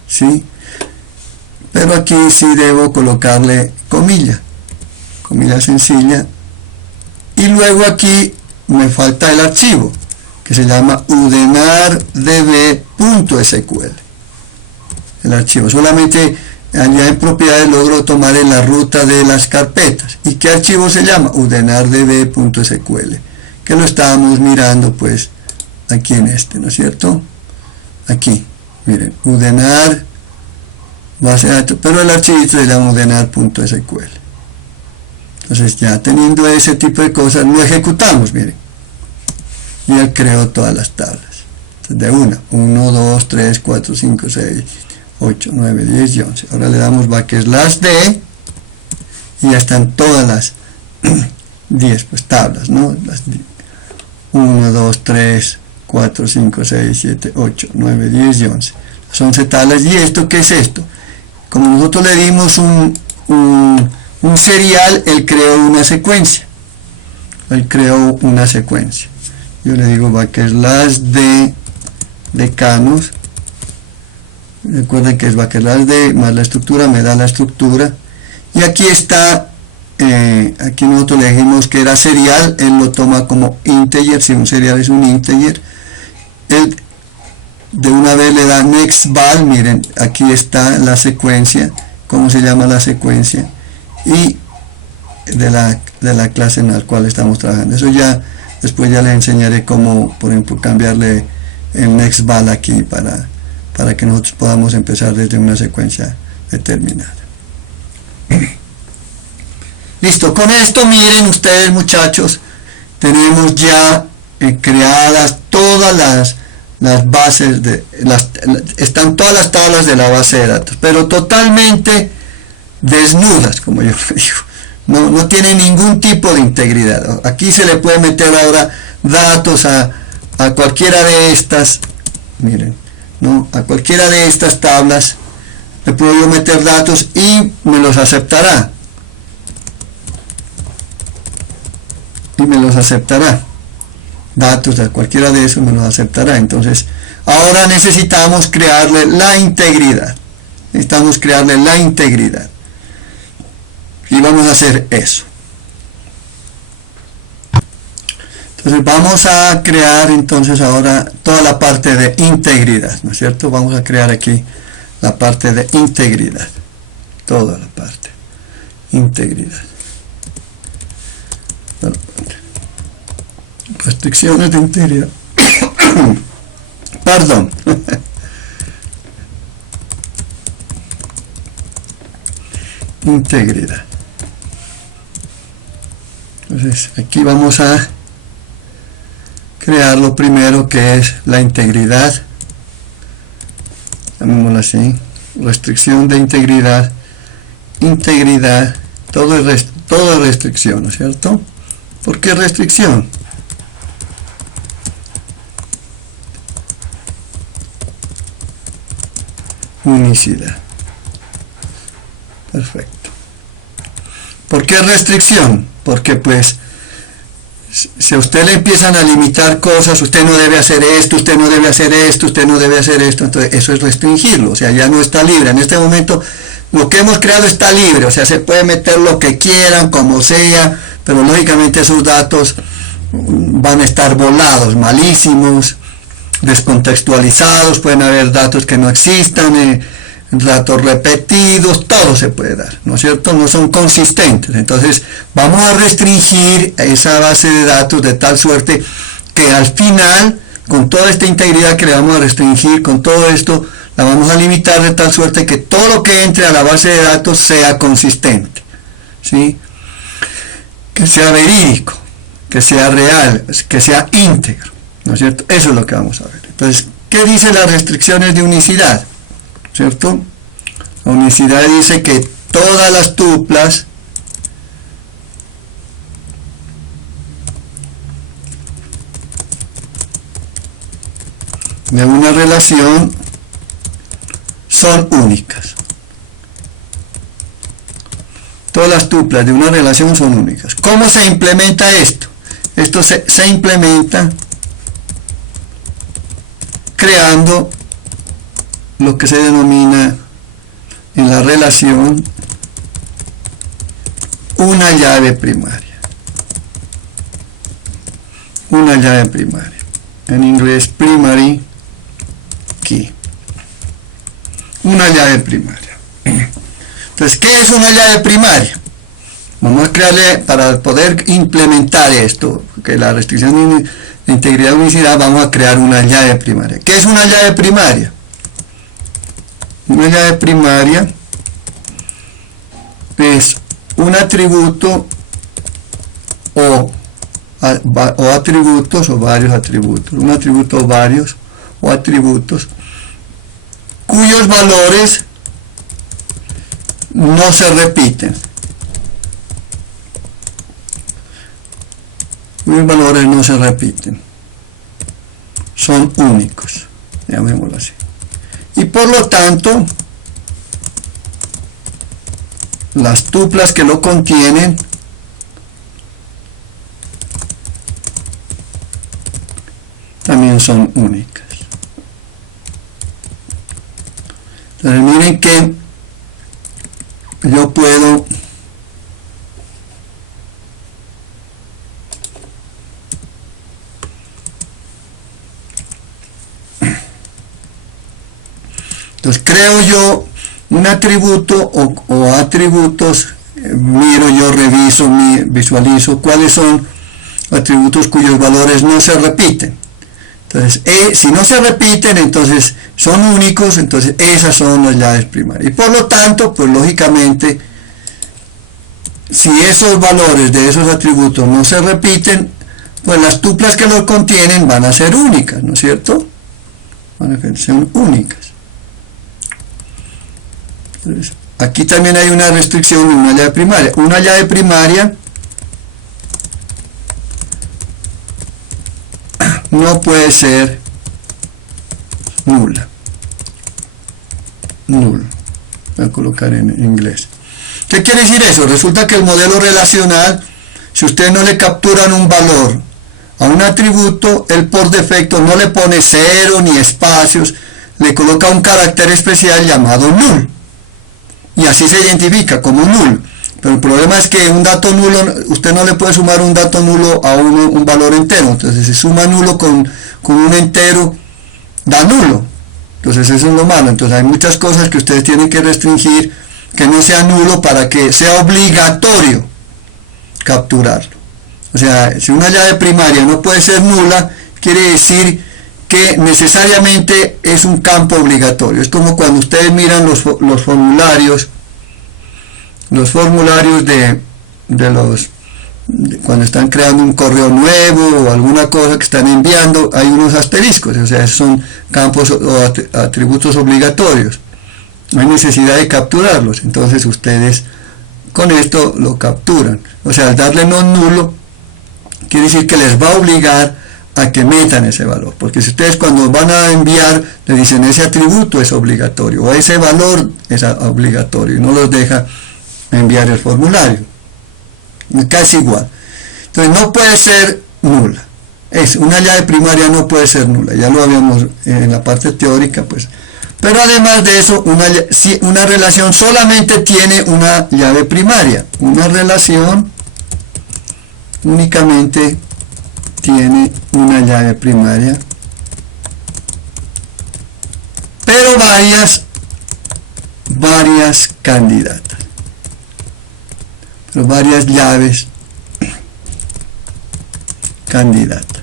¿sí? Pero aquí sí debo colocarle comilla sencilla, y luego aquí me falta el archivo que se llama udenardb.sql. el archivo, solamente allá en propiedades logro tomar en la ruta de las carpetas. ¿Y qué archivo se llama? udenardb.sql, que lo estábamos mirando pues aquí en este, ¿no es cierto? Aquí, miren, udenar base de datos, pero el archivito se llama udenar.sql. Entonces ya teniendo ese tipo de cosas lo ejecutamos, miren, y él creó todas las tablas. Entonces de 1, 2, 3, 4, 5, 6, 8, 9, 10 y 11. Ahora le damos /d y ya están todas las 10 pues tablas, ¿no? Las 1, 2, 3, 4, 5, 6, 7, 8, 9, 10 y 11. Las 11 tablas. ¿Y esto qué es esto? Como nosotros le dimos un serial, él creó una secuencia. Yo le digo /d decanos. Recuerden que es /d más la estructura, me da la estructura. Y aquí está, aquí nosotros le dijimos que era serial, él lo toma como integer. Si un serial es un integer, él de una vez le da nextval. Miren, aquí está la secuencia, cómo se llama la secuencia, y de la clase en la cual estamos trabajando. Eso ya después ya les enseñaré cómo, por ejemplo, cambiarle el nextval aquí para que nosotros podamos empezar desde una secuencia determinada. Listo, con esto miren ustedes, muchachos, tenemos ya creadas todas las bases están todas las tablas de la base de datos, pero totalmente desnudas, como yo digo. No tiene ningún tipo de integridad. Aquí se le puede meter ahora datos a cualquiera de estas, miren, ¿no? A cualquiera de estas tablas le puedo yo meter datos y me los aceptará. Datos a cualquiera de esos me los aceptará. Entonces, ahora necesitamos crearle la integridad. Y vamos a hacer eso. Entonces vamos a crear entonces ahora toda la parte de integridad, ¿no es cierto? Vamos a crear aquí la parte de integridad, toda la parte integridad. Bueno, restricciones de integridad. Perdón. Integridad. Entonces aquí vamos a crear lo primero, que es la integridad, llamémoslo así, restricción de integridad, integridad, todo es restricción, ¿no es cierto? ¿Por qué restricción? Unicidad. Perfecto. ¿Por qué restricción? Porque pues si a usted le empiezan a limitar cosas, usted no debe hacer esto, usted no debe hacer esto, usted no debe hacer esto, entonces eso es restringirlo, o sea, ya no está libre. En este momento lo que hemos creado está libre, o sea, se puede meter lo que quieran, como sea, pero lógicamente esos datos van a estar volados, malísimos, descontextualizados, pueden haber datos que no existan, datos repetidos, todo se puede dar, ¿no es cierto? No son consistentes. Entonces vamos a restringir esa base de datos de tal suerte que al final, con toda esta integridad que le vamos a restringir, con todo esto, la vamos a limitar de tal suerte que todo lo que entre a la base de datos sea consistente, ¿sí? Que sea verídico, que sea real, que sea íntegro, ¿no es cierto? Eso es lo que vamos a ver. Entonces, ¿qué dice las restricciones de unicidad? ¿Cierto? La unicidad dice que todas las tuplas de una relación son únicas. Todas las tuplas de una relación son únicas. ¿Cómo se implementa esto? Esto se implementa creando lo que se denomina en la relación una llave primaria. Una llave primaria. En inglés, primary key. Una llave primaria. Entonces, ¿qué es una llave primaria? Vamos a crearle, para poder implementar esto, que la restricción de integridad y unicidad, vamos a crear una llave primaria. ¿Qué es una llave primaria? Una llave primaria es un atributo o atributos o varios atributos, un atributo o varios o atributos cuyos valores no se repiten, cuyos valores no se repiten, son únicos, llamémoslo así. Y por lo tanto, las tuplas que lo contienen también son únicas. Entonces miren que yo puedo entonces creo yo un atributo o atributos, miro, yo reviso, visualizo cuáles son atributos cuyos valores no se repiten. Entonces, si no se repiten, entonces son únicos, entonces esas son las llaves primarias. Y por lo tanto, pues lógicamente, si esos valores de esos atributos no se repiten, pues las tuplas que los contienen van a ser únicas, ¿no es cierto? Van a ser únicas. Entonces, aquí también hay una restricción en una llave primaria. Una llave primaria no puede ser nula. Nulo. Voy a colocar en inglés. ¿Qué quiere decir eso? Resulta que el modelo relacional, si ustedes no le capturan un valor a un atributo, él por defecto no le pone cero ni espacios, le coloca un carácter especial llamado null. Y así se identifica como null. Pero el problema es que un dato nulo, usted no le puede sumar un dato nulo a un valor entero. Entonces, si suma nulo con un entero, da nulo. Entonces, eso es lo malo. Entonces, hay muchas cosas que ustedes tienen que restringir que no sea nulo para que sea obligatorio capturarlo. O sea, si una llave primaria no puede ser nula, quiere decir que necesariamente es un campo obligatorio. Es como cuando ustedes miran los formularios cuando están creando un correo nuevo o alguna cosa que están enviando, hay unos asteriscos, o sea, son campos o atributos obligatorios. no hay necesidad de capturarlos, entonces ustedes con esto lo capturan. O sea, al darle no nulo, quiere decir que les va a obligar a que metan ese valor, porque si ustedes cuando van a enviar le dicen ese atributo es obligatorio o ese valor es obligatorio y no los deja enviar el formulario, casi igual. Entonces no puede ser nula, una llave primaria no puede ser nula, ya lo habíamos en la parte teórica, pues. Pero además de eso, una relación solamente tiene una llave primaria, una relación únicamente tiene una llave primaria, pero varias candidatas, pero varias llaves candidatas.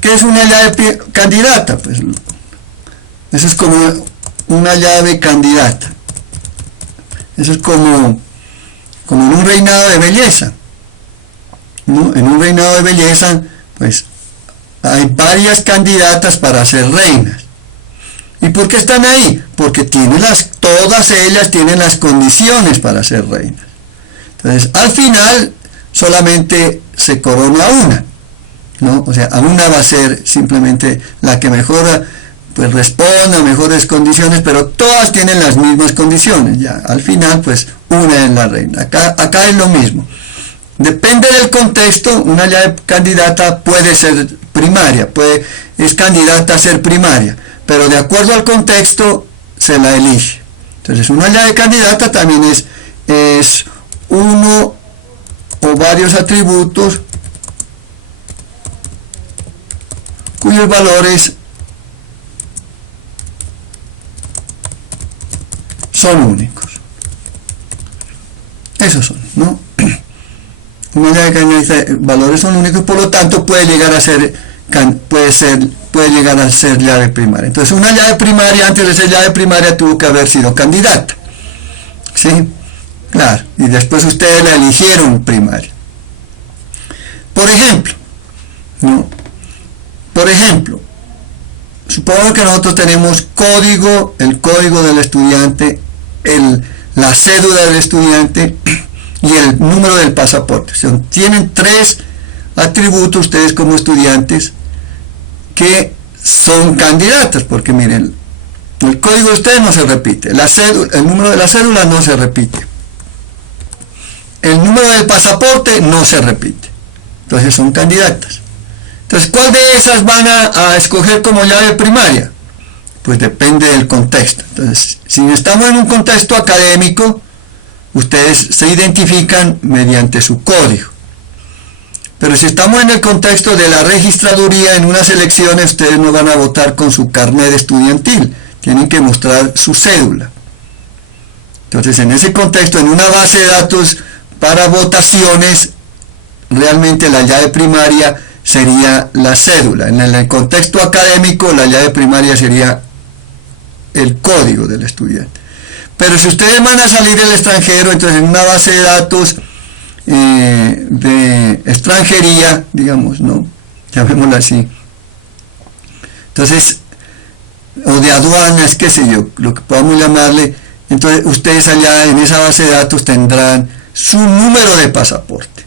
¿Qué es una llave candidata? Pues eso es como una llave candidata. Eso es como en un reinado de belleza, ¿no? En un reinado de belleza, pues hay varias candidatas para ser reinas. ¿Y por qué están ahí? Porque todas ellas tienen las condiciones para ser reinas. Entonces, al final, solamente se corona una, ¿no? O sea, a una va a ser simplemente la que mejor pues responda, mejores condiciones, pero todas tienen las mismas condiciones. Ya, al final, pues, una es la reina. Acá es lo mismo. Depende del contexto, una llave candidata puede ser primaria, es candidata a ser primaria, pero de acuerdo al contexto se la elige. Entonces, una llave candidata también es uno o varios atributos cuyos valores son únicos. Esos son, ¿no? Una llave candidata, valores son únicos, por lo tanto puede llegar a ser llave primaria. Entonces, una llave primaria, antes de ser llave primaria, tuvo que haber sido candidata, ¿sí? Claro, y después ustedes la eligieron primaria. Por ejemplo, ¿no? Por ejemplo, supongamos que nosotros tenemos el código del estudiante, la cédula del estudiante y el número del pasaporte. O sea, tienen tres atributos ustedes como estudiantes que son candidatos, porque miren, el código de ustedes no se repite, el número de la cédula no se repite, el número del pasaporte no se repite, entonces son candidatas. Entonces, ¿cuál de esas van a escoger como llave primaria? Pues depende del contexto. Entonces, si estamos en un contexto académico, ustedes se identifican mediante su código. Pero si estamos en el contexto de la registraduría, en unas elecciones, ustedes no van a votar con su carnet estudiantil, tienen que mostrar su cédula. Entonces, en ese contexto, en una base de datos para votaciones, realmente la llave primaria sería la cédula. En el contexto académico, la llave primaria sería el código del estudiante. Pero si ustedes van a salir del extranjero, entonces en una base de datos de extranjería, digamos, ¿no? Llamémoslo así. Entonces, o de aduanas, qué sé yo, lo que podamos llamarle. Entonces, ustedes allá en esa base de datos tendrán su número de pasaporte.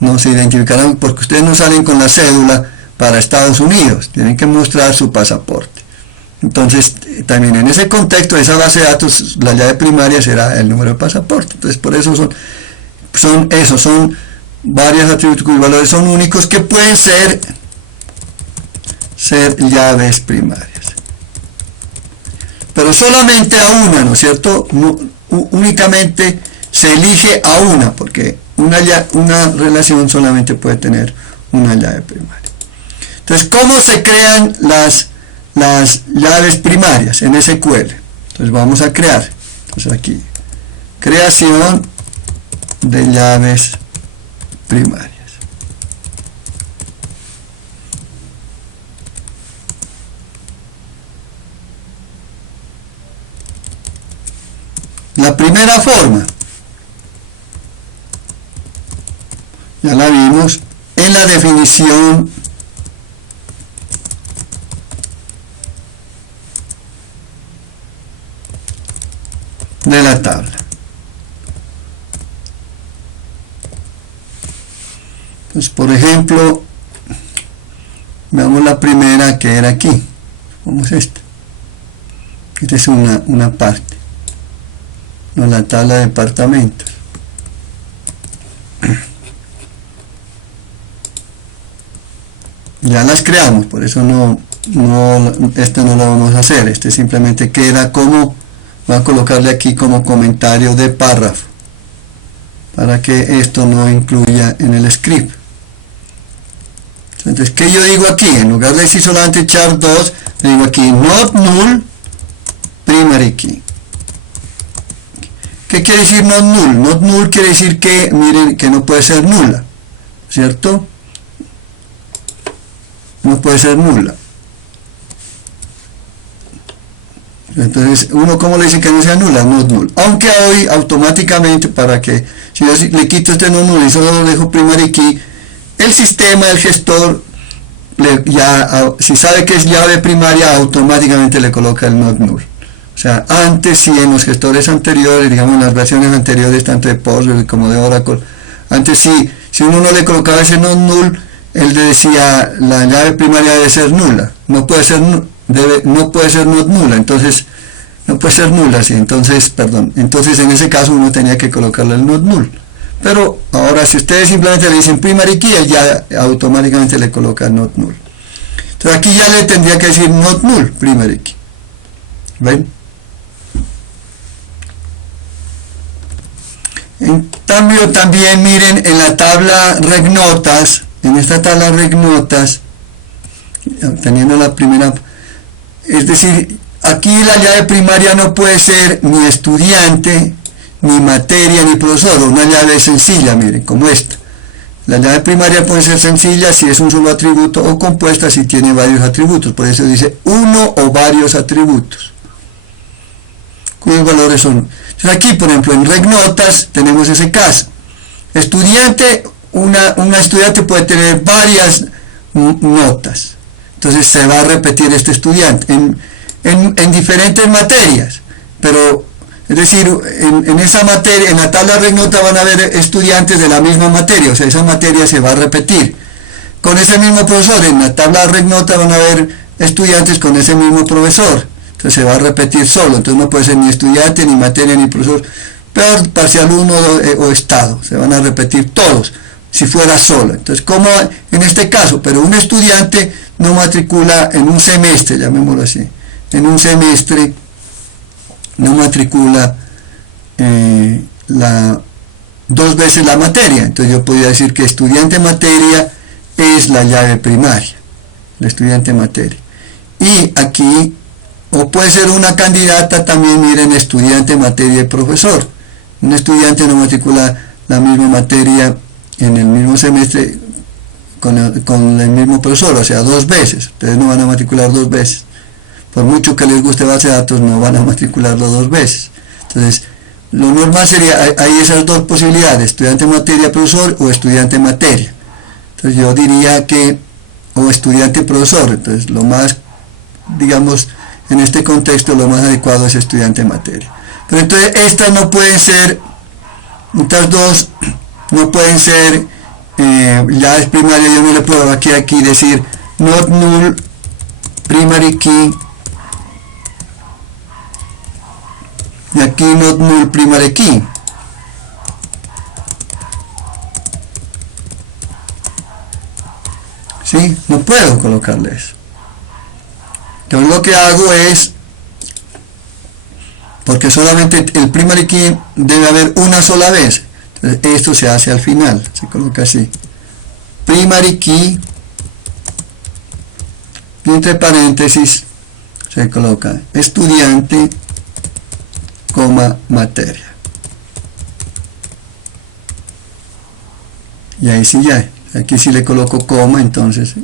No se identificarán porque ustedes no salen con la cédula para Estados Unidos, tienen que mostrar su pasaporte. Entonces, también en ese contexto, esa base de datos, la llave primaria será el número de pasaporte. Entonces, por eso son varios atributos cuyos valores son únicos que pueden ser llaves primarias. Pero solamente a una, ¿no es cierto? No, únicamente se elige a una, porque una relación solamente puede tener una llave primaria. Entonces, ¿cómo se crean las llaves primarias en SQL? Entonces vamos a crear. Entonces aquí, creación de llaves primarias. La primera forma, ya la vimos en la definición de la tabla. Entonces, por ejemplo, veamos la primera que era aquí. Vamos a esta. Esta es una parte. No, la tabla de departamentos. Ya las creamos, por eso este no lo vamos a hacer. Este simplemente queda como, voy a colocarle aquí como comentario de párrafo, para que esto no incluya en el script. Entonces, ¿qué yo digo aquí? En lugar de decir solamente char2, le digo aquí not null primary key. ¿Qué quiere decir not null? Not null quiere decir que, miren, que no puede ser nula, ¿cierto? No puede ser nula. Entonces, uno, ¿cómo le dice que no sea nula? Not null. Aunque hoy automáticamente, para que, si yo le quito este not null y solo lo dejo primary key, el sistema, el gestor, si sabe que es llave primaria, automáticamente le coloca el not null. O sea, antes sí, en los gestores anteriores, digamos en las versiones anteriores, tanto de Postgres como de Oracle, antes sí, si uno no le colocaba ese not null, él le decía, la llave primaria debe ser nula, no puede ser not nula, entonces, no puede ser nula, sí, entonces en ese caso uno tenía que colocarle el not null. Pero ahora si ustedes simplemente le dicen primary key, él ya automáticamente le coloca not null. Entonces aquí ya le tendría que decir not null primary key. ¿Ven? En cambio también miren en la tabla regnotas, en esta tabla regnotas, teniendo la primera, es decir, aquí la llave primaria no puede ser ni estudiante, ni materia, ni profesor, una llave sencilla, miren, como esta. La llave primaria puede ser sencilla si es un solo atributo o compuesta si tiene varios atributos, por eso dice uno o varios atributos, cuyos valores son. Entonces aquí, por ejemplo, en regnotas tenemos ese caso. Estudiante, una estudiante puede tener varias notas, entonces se va a repetir este estudiante en diferentes materias, pero es decir, en esa materia, en la tabla regnota van a haber estudiantes de la misma materia, o sea, esa materia se va a repetir. Con ese mismo profesor, en la tabla regnota van a haber estudiantes con ese mismo profesor, entonces se va a repetir solo, entonces no puede ser ni estudiante, ni materia, ni profesor, pero parcial 1 o estado, se van a repetir todos, si fuera solo. Entonces, como en este caso, pero un estudiante no matricula en un semestre, llamémoslo así, en un semestre, no matricula dos veces la materia. Entonces yo podría decir que estudiante materia es la llave primaria, el estudiante materia. Y aquí, o puede ser una candidata también, miren, estudiante materia y profesor. Un estudiante no matricula la misma materia en el mismo semestre con el mismo profesor, o sea, dos veces. Ustedes no van a matricular dos veces. Por mucho que les guste base de datos, no van a matricularlo dos veces. Entonces, lo normal sería, hay esas dos posibilidades, estudiante materia profesor o estudiante materia. Entonces yo diría que, o estudiante profesor, entonces lo más, digamos, en este contexto lo más adecuado es estudiante materia. Pero entonces estas no pueden ser, estas dos no pueden ser llaves primarias. Yo no le puedo aquí decir not null primary key, y aquí not null primary key. ¿Sí? No puedo colocarle eso. Entonces lo que hago es, porque solamente el primary key debe haber una sola vez, entonces esto se hace al final, se coloca así, primary key, y entre paréntesis se coloca estudiante, coma, materia. Y ahí sí ya, aquí sí le coloco coma, entonces,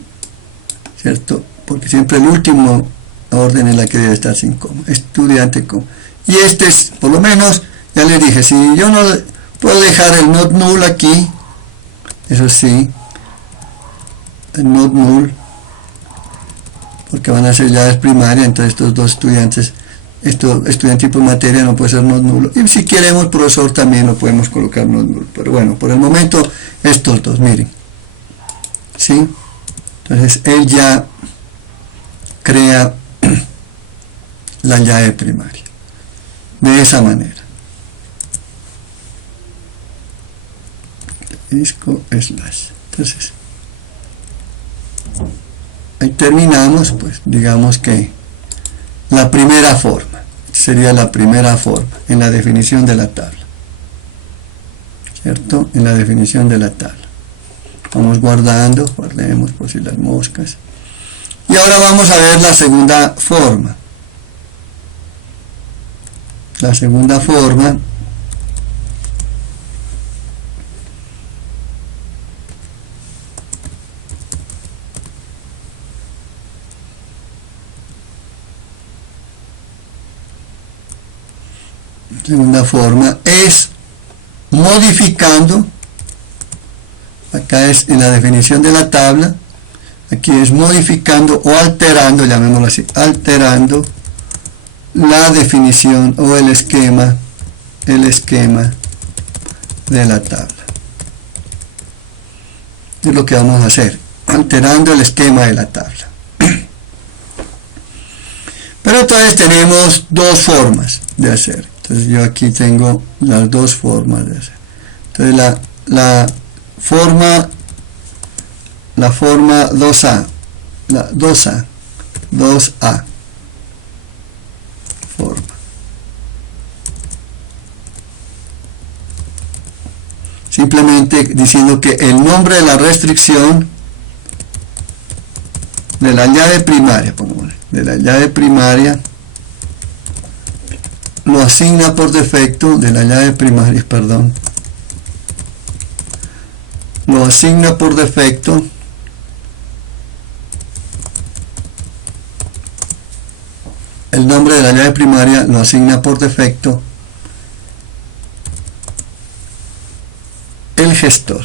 ¿cierto? Porque siempre el último orden es la que debe estar sin coma, estudiante, coma. Y este es, por lo menos, ya les dije, si yo no puedo dejar el not null aquí, eso sí, el not null, porque van a ser llaves primarias, entonces estos dos estudiantes Esto, estudiante por materia no puede ser not nulo. Y si queremos profesor también lo podemos colocar not nulo. Pero bueno, por el momento estos dos, miren. ¿Sí? Entonces él ya crea la llave primaria. De esa manera. Disco slash. Entonces, ahí terminamos, pues digamos que la primera forma, sería la primera forma en la definición de la tabla, ¿cierto? En la definición de la tabla. Vamos guardemos por si las moscas. Y ahora vamos a ver la segunda forma. La segunda forma es modificando, acá es en la definición de la tabla, aquí es modificando o alterando, llamémoslo así, alterando la definición o el esquema de la tabla. Es lo que vamos a hacer, alterando el esquema de la tabla. Pero entonces tenemos dos formas de hacer. Entonces yo aquí tengo las dos formas de hacer. Entonces la forma 2A, la 2A forma. Simplemente diciendo que el nombre de la restricción de la llave primaria, lo asigna por defecto lo asigna por defecto el nombre de la llave primaria lo asigna por defecto el gestor.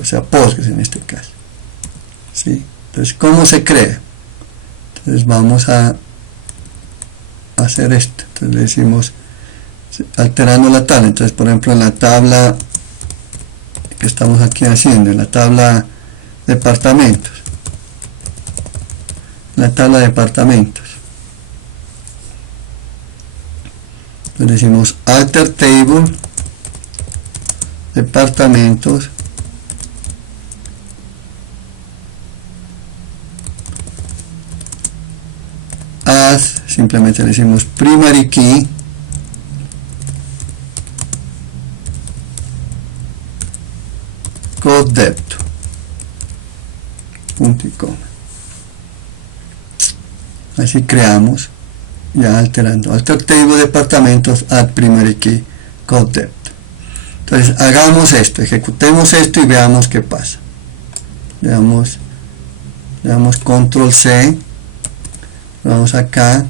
O sea, Postgres en este caso. ¿Sí? Entonces, ¿cómo se crea? Entonces vamos a hacer esto. Entonces le decimos, alterando la tabla. Entonces, por ejemplo, en la tabla que estamos aquí haciendo, en la tabla departamentos. Entonces decimos alter table departamentos as, simplemente le decimos primary key code depth, punto y coma. Así creamos, ya alterando alter table departamentos add primary key code depth. Entonces hagamos esto, ejecutemos esto y veamos qué pasa. Le damos control C, vamos acá,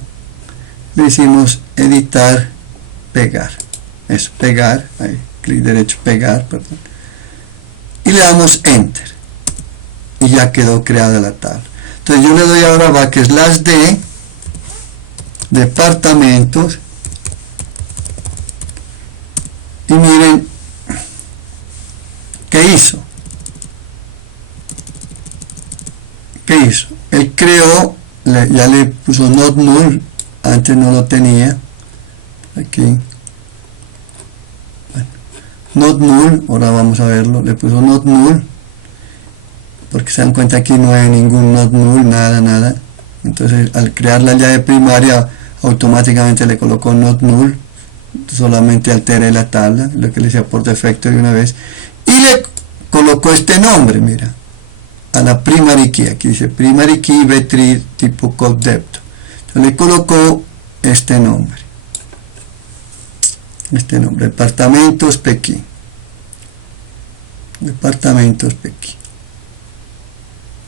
le decimos editar, pegar, eso, pegar, ahí, clic derecho, pegar, perdón, y le damos enter y ya quedó creada la tabla. Entonces yo le doy ahora /d departamentos y miren ¿qué hizo? Él creó, ya le puso not null, antes no lo tenía, aquí, bueno, not null, ahora vamos a verlo, le puso not null, porque se dan cuenta aquí no hay ningún not null, nada, entonces al crear la llave primaria automáticamente le colocó not null, solamente alteré la tabla, lo que le decía por defecto de una vez, y le colocó este nombre, mira, a la primary key, aquí dice primary key b3 tipo code depth, entonces le colocó este nombre, departamentos PKey,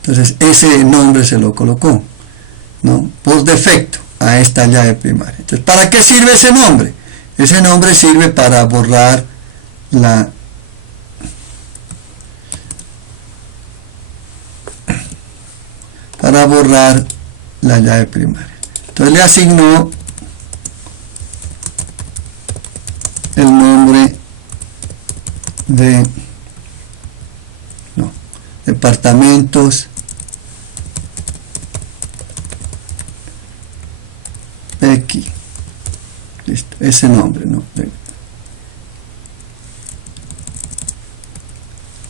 entonces ese nombre se lo colocó, ¿no? Por defecto a esta llave primaria. Entonces, ¿para qué sirve ese nombre? Ese nombre sirve para borrar la . para borrar la llave primaria. Entonces le asignó el nombre de departamentos Becky. Listo, ese nombre, ¿no?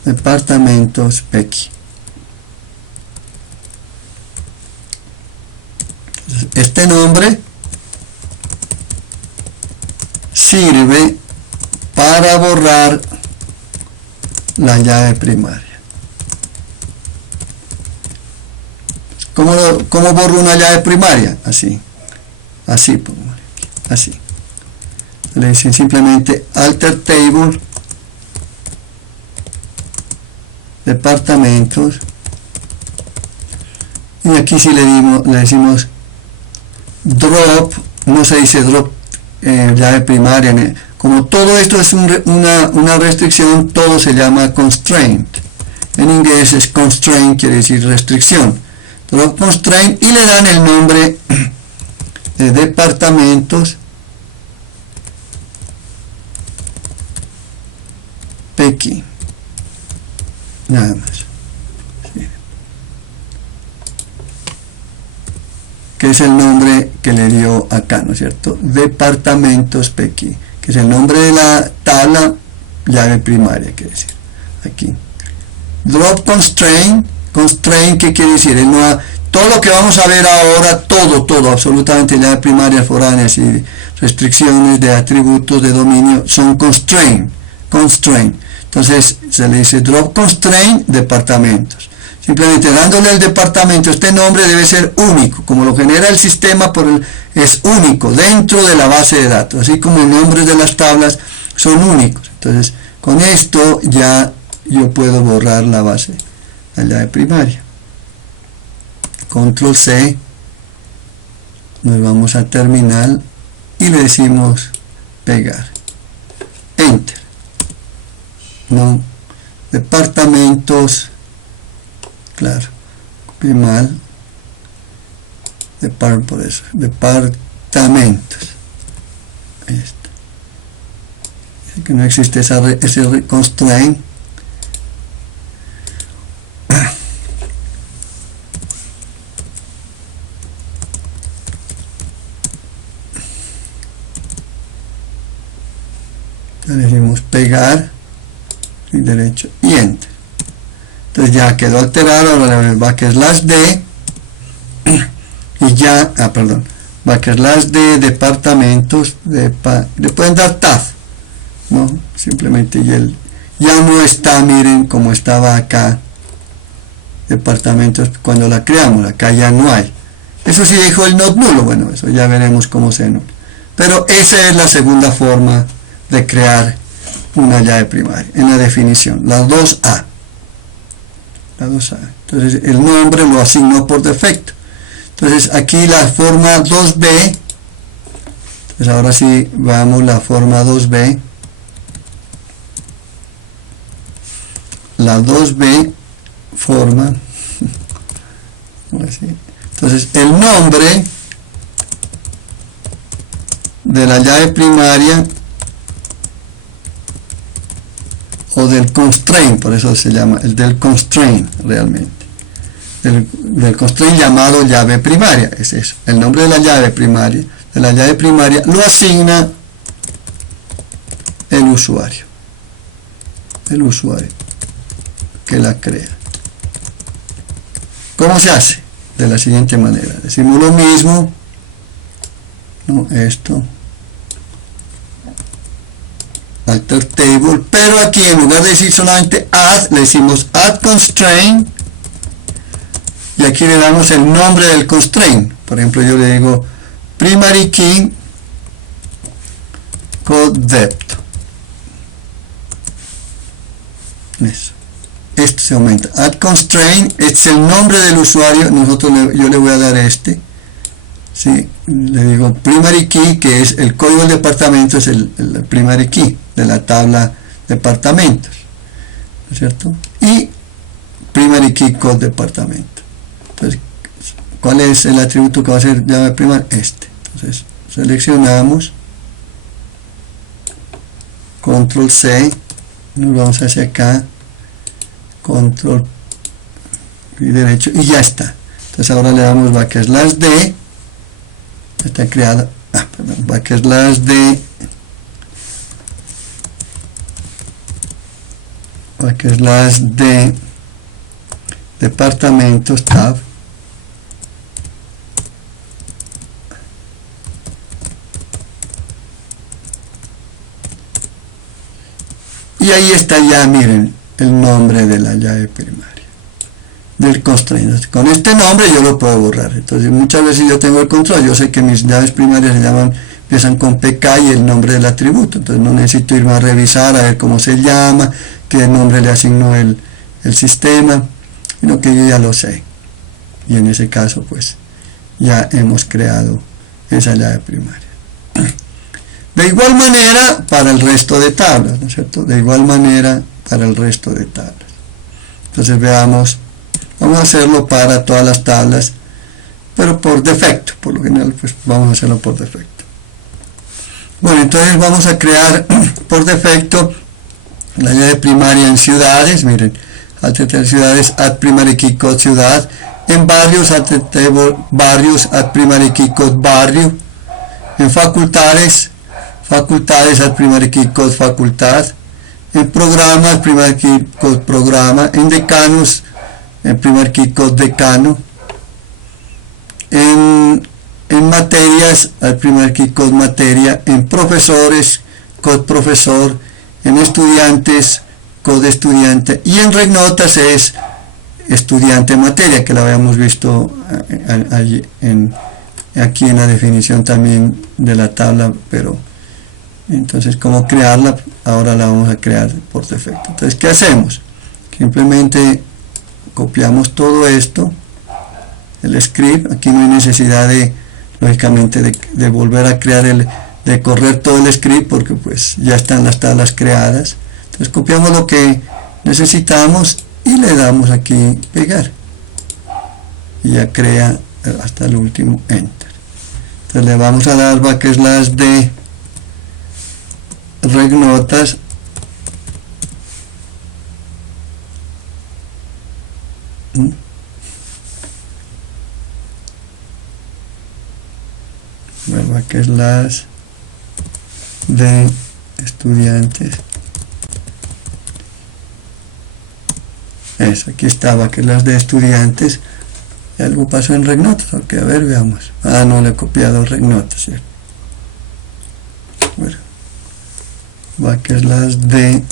Departamentos Becky. Este nombre sirve para borrar la llave primaria. ¿Cómo borro una llave primaria? Así, así, así. Le dicen simplemente alter table, departamentos, y aquí sí le decimos drop, no se dice drop llave primaria, como todo esto es una restricción, todo se llama constraint. En inglés es constraint, quiere decir restricción. Drop constraint, y le dan el nombre de departamentos Becky, nada más. Sí. Que es el nombre que le dio acá, ¿no es cierto? Departamentos Becky, que es el nombre de la tabla llave primaria, quiere decir aquí. Drop constraint, constraint, ¿qué quiere decir? Todo lo que vamos a ver ahora, todo, absolutamente llave primaria, foráneas y restricciones de atributos de dominio son constraint. Entonces se le dice drop constraint departamentos. Simplemente dándole al departamento este nombre debe ser único, como lo genera el sistema, es único dentro de la base de datos, así como los nombres de las tablas son únicos. Entonces con esto ya yo puedo borrar la base, la llave primaria. Control C, nos vamos a terminal y le decimos pegar, enter. No, departamentos, claro, copié mal, por eso, departamentos, ahí está. Así que no existe ese constraint. Le decimos pegar y derecho y enter. Entonces ya quedó alterado. Ahora le backslash d y ya, backslash d departamentos, le pueden dar tab, ¿no? Simplemente y él ya no está, miren como estaba acá, departamentos cuando la creamos, acá ya no hay. Eso sí dijo el not nulo, bueno, eso ya veremos cómo se nula. Pero esa es la segunda forma de crear una llave primaria en la definición, la 2A. Entonces el nombre lo asignó por defecto. Entonces aquí la forma 2B, pues ahora sí vamos la forma 2B, la 2B forma, entonces el nombre de la llave primaria o del constraint, por eso se llama el del constraint realmente, del constraint llamado llave primaria, es eso, el nombre de la llave primaria, lo asigna el usuario que la crea. ¿Cómo se hace? De la siguiente manera, decimos lo mismo, no, esto, alter table, pero aquí en lugar de decir solamente add, le decimos add constraint, y aquí le damos el nombre del constraint. Por ejemplo, yo le digo primary key code depth. Eso. Esto se aumenta. Add constraint, este es el nombre del usuario, yo le voy a dar este. ¿Sí? Le digo primary key, que es el código del departamento, es el primary key de la tabla departamentos, ¿no es cierto? Y primary key code departamento. Entonces ¿cuál es el atributo que va a ser llave primaria? Entonces seleccionamos, control C, nos vamos hacia acá, control y derecho, y ya está. Entonces ahora le damos \d, está creada, \d, /d departamentos, tab, y ahí está ya, miren, el nombre de la llave primaria del constraint. Con este nombre yo lo puedo borrar. Entonces muchas veces yo tengo el control, yo sé que mis llaves primarias empiezan con PK y el nombre del atributo, entonces no necesito irme a revisar a ver cómo se llama, qué nombre le asignó el sistema, sino que yo ya lo sé, y en ese caso pues ya hemos creado esa llave primaria. De igual manera para el resto de tablas, ¿no es cierto? De igual manera para el resto de tablas. Entonces veamos, vamos a hacerlo para todas las tablas, pero por defecto, por lo general pues vamos a hacerlo por defecto. Bueno, entonces vamos a crear por defecto la llave primaria en ciudades, miren, add ciudades, add primary key code ciudad, en barrios, add barrios, add primary key code barrio, en facultades, add primary key code facultad, en programas, primary key code programa, en decanos, en primary key code decano, en materias, add primary key code materia, en profesores, code profesor, en estudiantes, code estudiante, y en regnotas es estudiante materia, que la habíamos visto aquí en la definición también de la tabla, pero entonces cómo crearla, ahora la vamos a crear por defecto. Entonces, ¿qué hacemos? Simplemente copiamos todo esto, el script, aquí no hay necesidad de, lógicamente, de volver a crear de correr todo el script, porque pues ya están las tablas creadas. Entonces copiamos lo que necesitamos y le damos aquí pegar, y ya crea hasta el último enter. Entonces le vamos a dar \d regnotas, de estudiantes, eso, aquí estaba, que las de estudiantes, y algo pasó en regnotas, ok, a ver, veamos, no le he copiado regnotas, ¿cierto? Bueno, de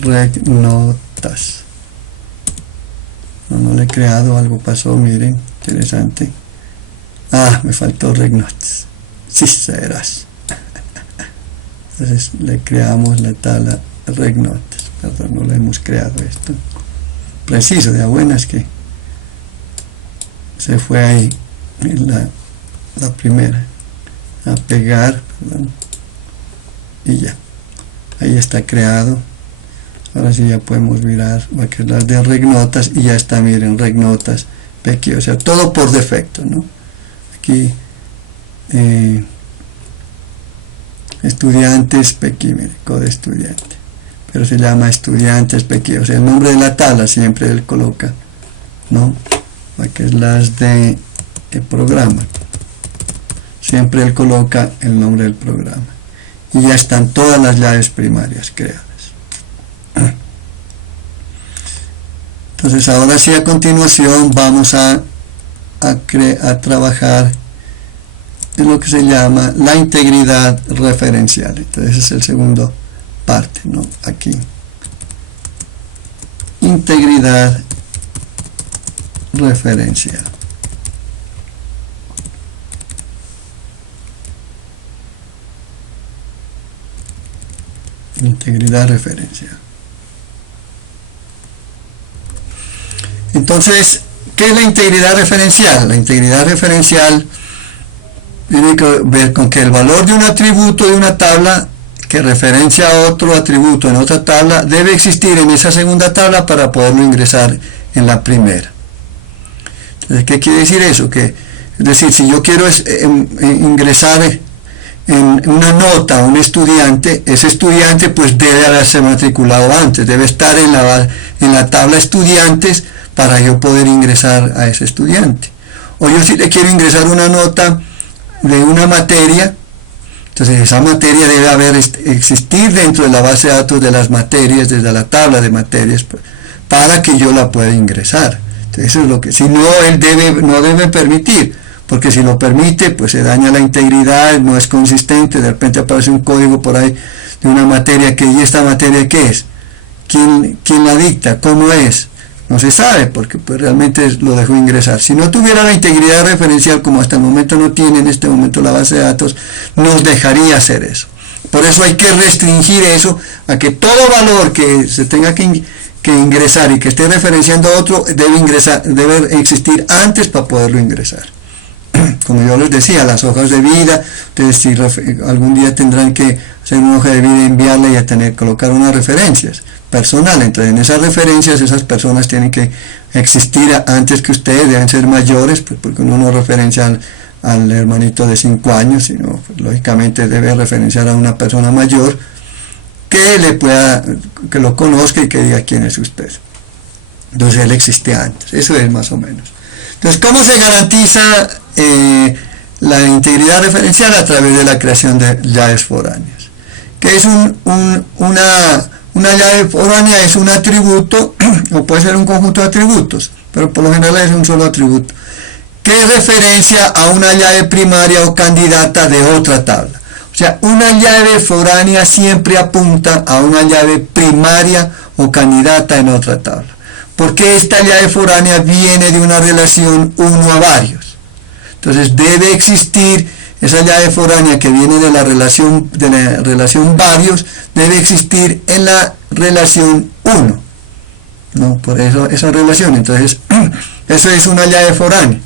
regnotas, no le he creado, algo pasó, miren, interesante, me faltó regnotas, sí serás. Entonces le creamos la tabla regnotas, perdón, no le hemos creado esto preciso, de buenas que se fue ahí en la primera a pegar, perdón, y ya, ahí está creado. Ahora sí ya podemos mirar las de regnotas, y ya está, miren, regnotas PQ, o sea, todo por defecto, ¿no? Aquí estudiantes PQ, miren, code estudiante, pero se llama estudiantes PQ, o sea, el nombre de la tabla siempre él coloca, ¿no? Las de programa, siempre él coloca el nombre del programa, y ya están todas las llaves primarias creadas. Entonces ahora sí, a continuación vamos a trabajar en lo que se llama la integridad referencial. Entonces ese es el segundo parte, ¿no? Aquí, integridad referencial. Integridad referencial. Entonces, ¿qué es la integridad referencial? La integridad referencial tiene que ver con que el valor de un atributo de una tabla que referencia a otro atributo en otra tabla debe existir en esa segunda tabla para poderlo ingresar en la primera. Entonces, ¿qué quiere decir eso? Es decir, si yo quiero ingresar en una nota a un estudiante, ese estudiante pues debe haberse matriculado antes, debe estar en la tabla estudiantes para yo poder ingresar a ese estudiante. O yo si le quiero ingresar una nota de una materia, entonces esa materia debe existir dentro de la base de datos de las materias, desde la tabla de materias, para que yo la pueda ingresar. Entonces eso es lo que, si no, él no debe permitir, porque si lo permite, pues se daña la integridad, no es consistente, de repente aparece un código por ahí de una materia ¿y esta materia qué es? ¿Quién la dicta? ¿Cómo es? No se sabe, porque pues realmente lo dejó ingresar. Si no tuviera la integridad referencial, como hasta el momento no tiene en este momento la base de datos, nos dejaría hacer eso. Por eso hay que restringir eso a que todo valor que se tenga que ingresar y que esté referenciando a otro debe existir antes para poderlo ingresar. Como yo les decía, las hojas de vida, ustedes si algún día tendrán que hacer una hoja de vida y enviarla y colocar unas referencias personales. Entonces en esas referencias esas personas tienen que existir antes que ustedes, deben ser mayores, pues porque uno no referencia al hermanito de 5 años, sino pues, lógicamente debe referenciar a una persona mayor que lo conozca y que diga quién es usted. Entonces él existe antes, eso es más o menos. Entonces, ¿cómo se garantiza la integridad referencial? A través de la creación de llaves foráneas. ¿Qué es una llave foránea? Es un atributo, o puede ser un conjunto de atributos, pero por lo general es un solo atributo, que referencia a una llave primaria o candidata de otra tabla. O sea, una llave foránea siempre apunta a una llave primaria o candidata en otra tabla. Porque esta llave foránea viene de una relación 1 a varios. Entonces debe existir esa llave foránea que viene de la relación varios, debe existir en la relación 1. ¿No? Por eso esa relación. Entonces, eso es una llave foránea.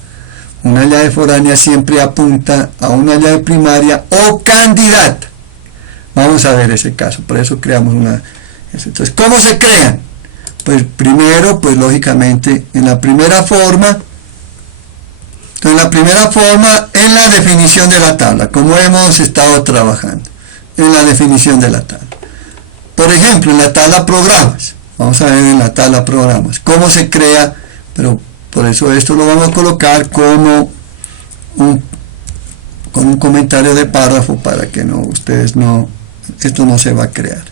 Una llave foránea siempre apunta a una llave primaria o candidata. Vamos a ver ese caso. Por eso creamos una. Entonces, ¿cómo se crean? Pues primero, pues lógicamente, en la primera forma, en la definición de la tabla, como hemos estado trabajando, en la definición de la tabla. Por ejemplo, en la tabla programas, vamos a ver en la tabla programas, cómo se crea, pero por eso esto lo vamos a colocar como con un comentario de párrafo para que esto no se va a crear.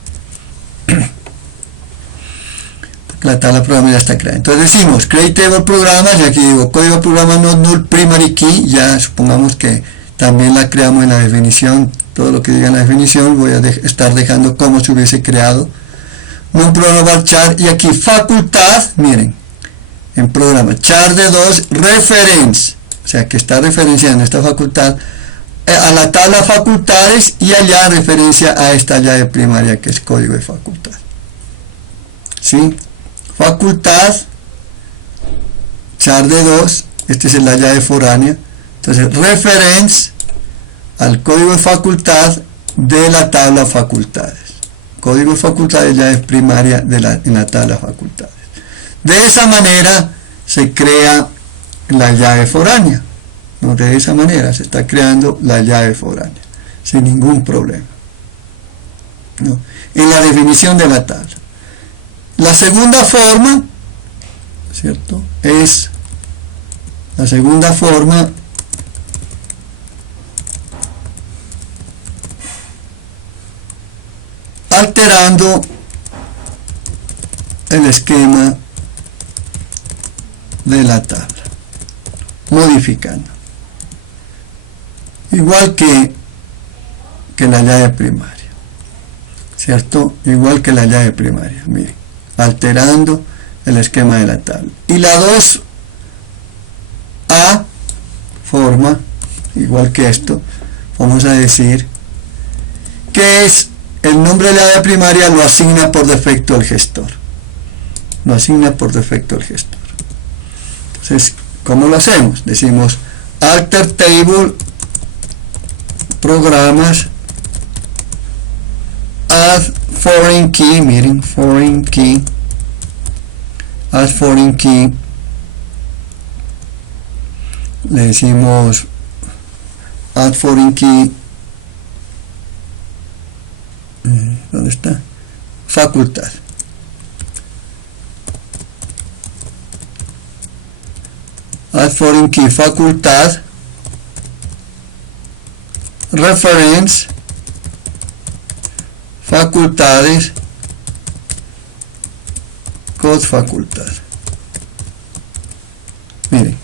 La tabla programa ya está creada. Entonces decimos create table programas, y aquí digo código programa not null primary key, ya supongamos que también la creamos en la definición, todo lo que diga en la definición voy a estar dejando como se hubiese creado. Non programa char, y aquí facultad, miren, en programa char de 2 reference, o sea que está referenciando esta facultad a la tabla facultades y allá referencia a esta llave primaria que es código de facultad. ¿Sí? Facultad, char de 2, esta es la llave foránea, entonces reference al código de facultad de la tabla facultades. Código de facultades, llave primaria en la tabla facultades. De esa manera se crea la llave foránea. ¿No? De esa manera se está creando la llave foránea, sin ningún problema. ¿No? En la definición de la tabla. La segunda forma, ¿cierto? Es la segunda forma alterando el esquema de la tabla, modificando, igual que la llave primaria, ¿cierto? Igual que la llave primaria, miren, alterando el esquema de la tabla. Y la 2A forma, igual que esto, vamos a decir que es el nombre de la llave primaria lo asigna por defecto el gestor. Lo asigna por defecto el gestor. Entonces, ¿cómo lo hacemos? Decimos alter table programas add foreign key, miren, foreign key, add foreign key le decimos add foreign key, ¿dónde está? Facultad. Add foreign key facultad, reference, facultades, code facultad. Miren,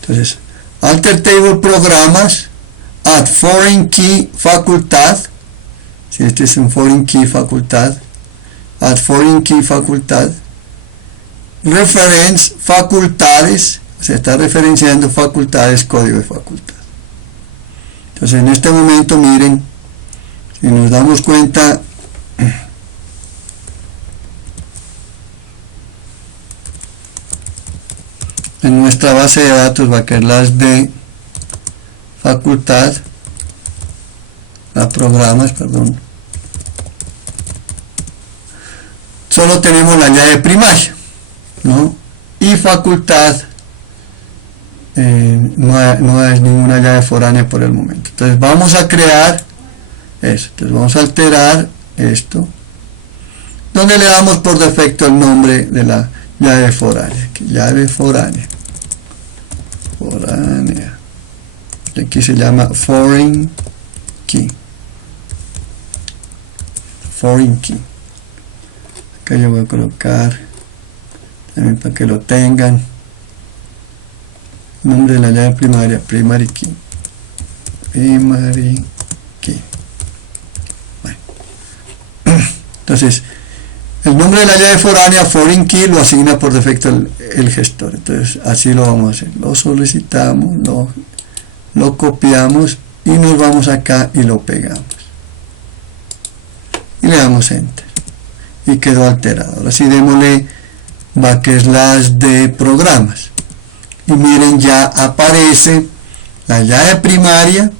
entonces alter table programas, add foreign key facultad, si este es un foreign key facultad, add foreign key facultad, reference facultades, se está referenciando facultades, código de facultad. Entonces en este momento miren, si nos damos cuenta, en nuestra base de datos va a quedar las de facultad, programas, perdón, solo tenemos la llave primaria, ¿no? Y facultad no es ninguna llave foránea por el momento. Entonces vamos a crear eso, entonces vamos a alterar esto, donde le damos por defecto el nombre de la llave foránea, llave foránea, y aquí se llama foreign key, acá yo voy a colocar también para que lo tengan, nombre de la llave primaria, primary key. Bueno. Entonces el nombre de la llave foránea, foreign key, lo asigna por defecto el gestor. Entonces así lo vamos a hacer, lo solicitamos, lo copiamos y nos vamos acá y lo pegamos y le damos enter y quedó alterado. Ahora sí démosle backslash de programas y miren, ya aparece la llave primaria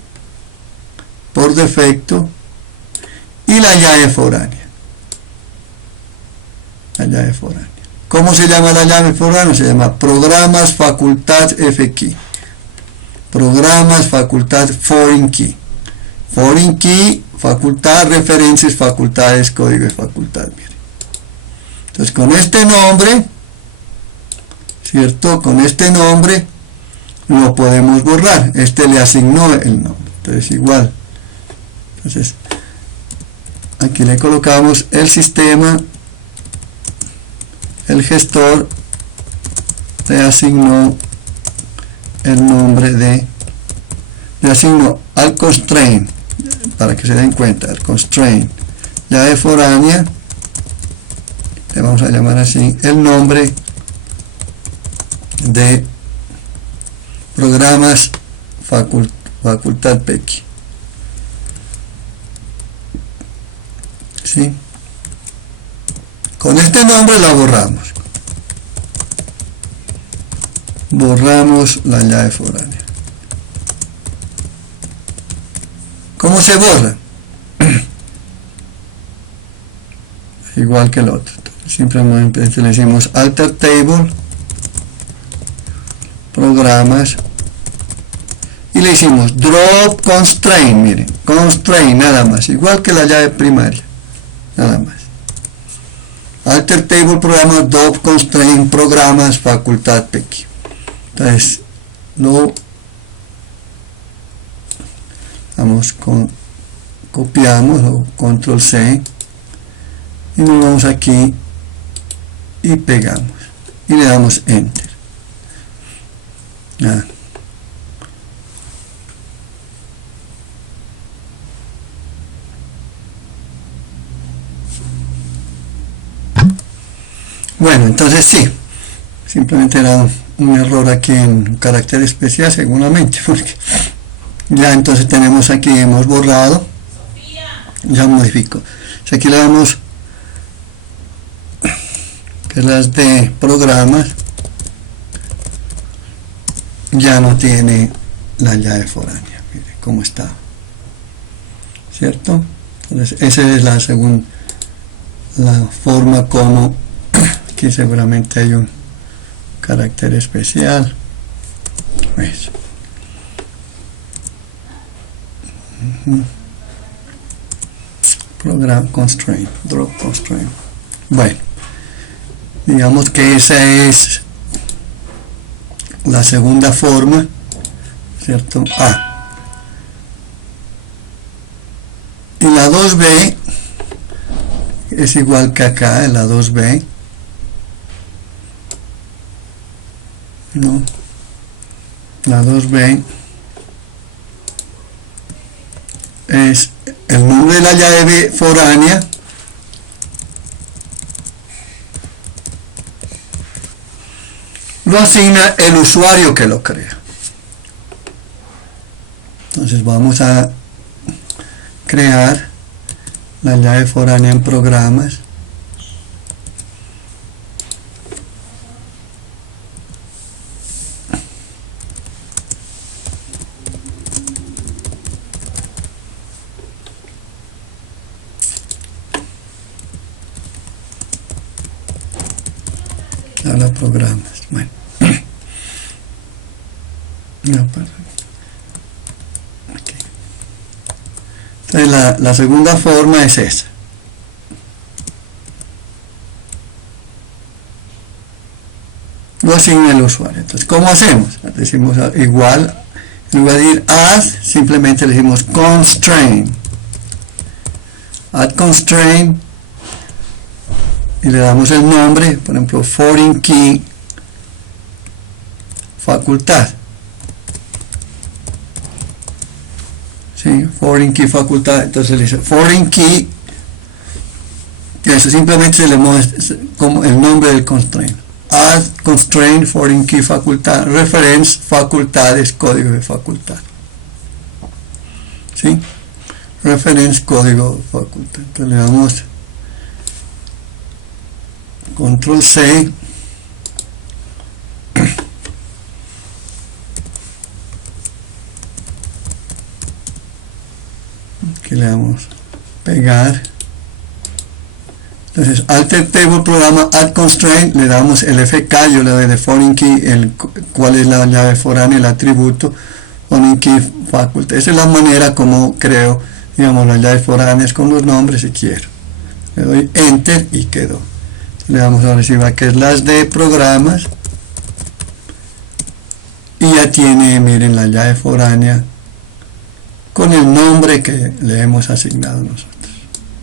por defecto y la llave foránea. ¿Cómo se llama la llave foránea? Se llama programas facultad fkey, programas facultad foreign key, facultad referencias, facultades, código de facultad. Miren. Entonces con este nombre, ¿cierto? Con este nombre lo podemos borrar. Este le asignó el nombre. Entonces igual. Entonces aquí le colocamos el sistema, el gestor le asignó el nombre le asignó al constraint, para que se den cuenta, el constraint llave foránea, le vamos a llamar así, el nombre de programas facultad PECI. ¿Sí? Con este nombre la borramos. Borramos la llave foránea. ¿Cómo se borra? Igual que el otro. Simplemente le decimos alter table, programas, y le hicimos drop constraint, miren, constraint nada más, igual que la llave primaria, nada más. Alter table, programas, drop constraint, programas, facultad PECI. Entonces lo copiamos o control C y nos vamos aquí y pegamos y le damos enter. Bueno, entonces sí, simplemente era un error aquí en carácter especial seguramente, porque ya entonces tenemos aquí, hemos borrado, ya modifico. Si aquí le damos que las de programas, ya no tiene la llave foránea, mire cómo está, ¿cierto? Entonces esa es la segunda, la forma como aquí seguramente hay un carácter especial. Eso. Program constraint, drop constraint. Bueno, digamos que esa es la segunda forma, ¿cierto? Y la 2b es igual que acá, en la 2b, ¿no? La 2b es el nombre de la llave foránea lo asigna el usuario que lo crea. Entonces vamos a crear la llave foránea en programas. Ahora programas. Bueno. No, perdón. Okay. Entonces la segunda forma es esa. Lo asigna el usuario. Entonces, ¿cómo hacemos? Decimos igual, en lugar de decir add, simplemente le decimos constraint. Add constraint y le damos el nombre, por ejemplo, foreign key facultad. ¿Sí? Foreign key facultad. Entonces le dice foreign key, y eso simplemente se le muestra como el nombre del constraint. Add constraint foreign key facultad, reference facultades, código de facultad. ¿Sí? Reference código facultad. Entonces le damos control C, que le damos pegar. Entonces alter table programa add constraint, le damos el FK, yo le doy de foreign key cuál es la llave foránea, el atributo foreign key facultad. Esa es la manera como creo, digamos, las llaves foráneas con los nombres si quiero. Le doy enter y quedó. Le damos ahora si va que es las de programas y ya tiene, miren, la llave foránea con el nombre que le hemos asignado nosotros,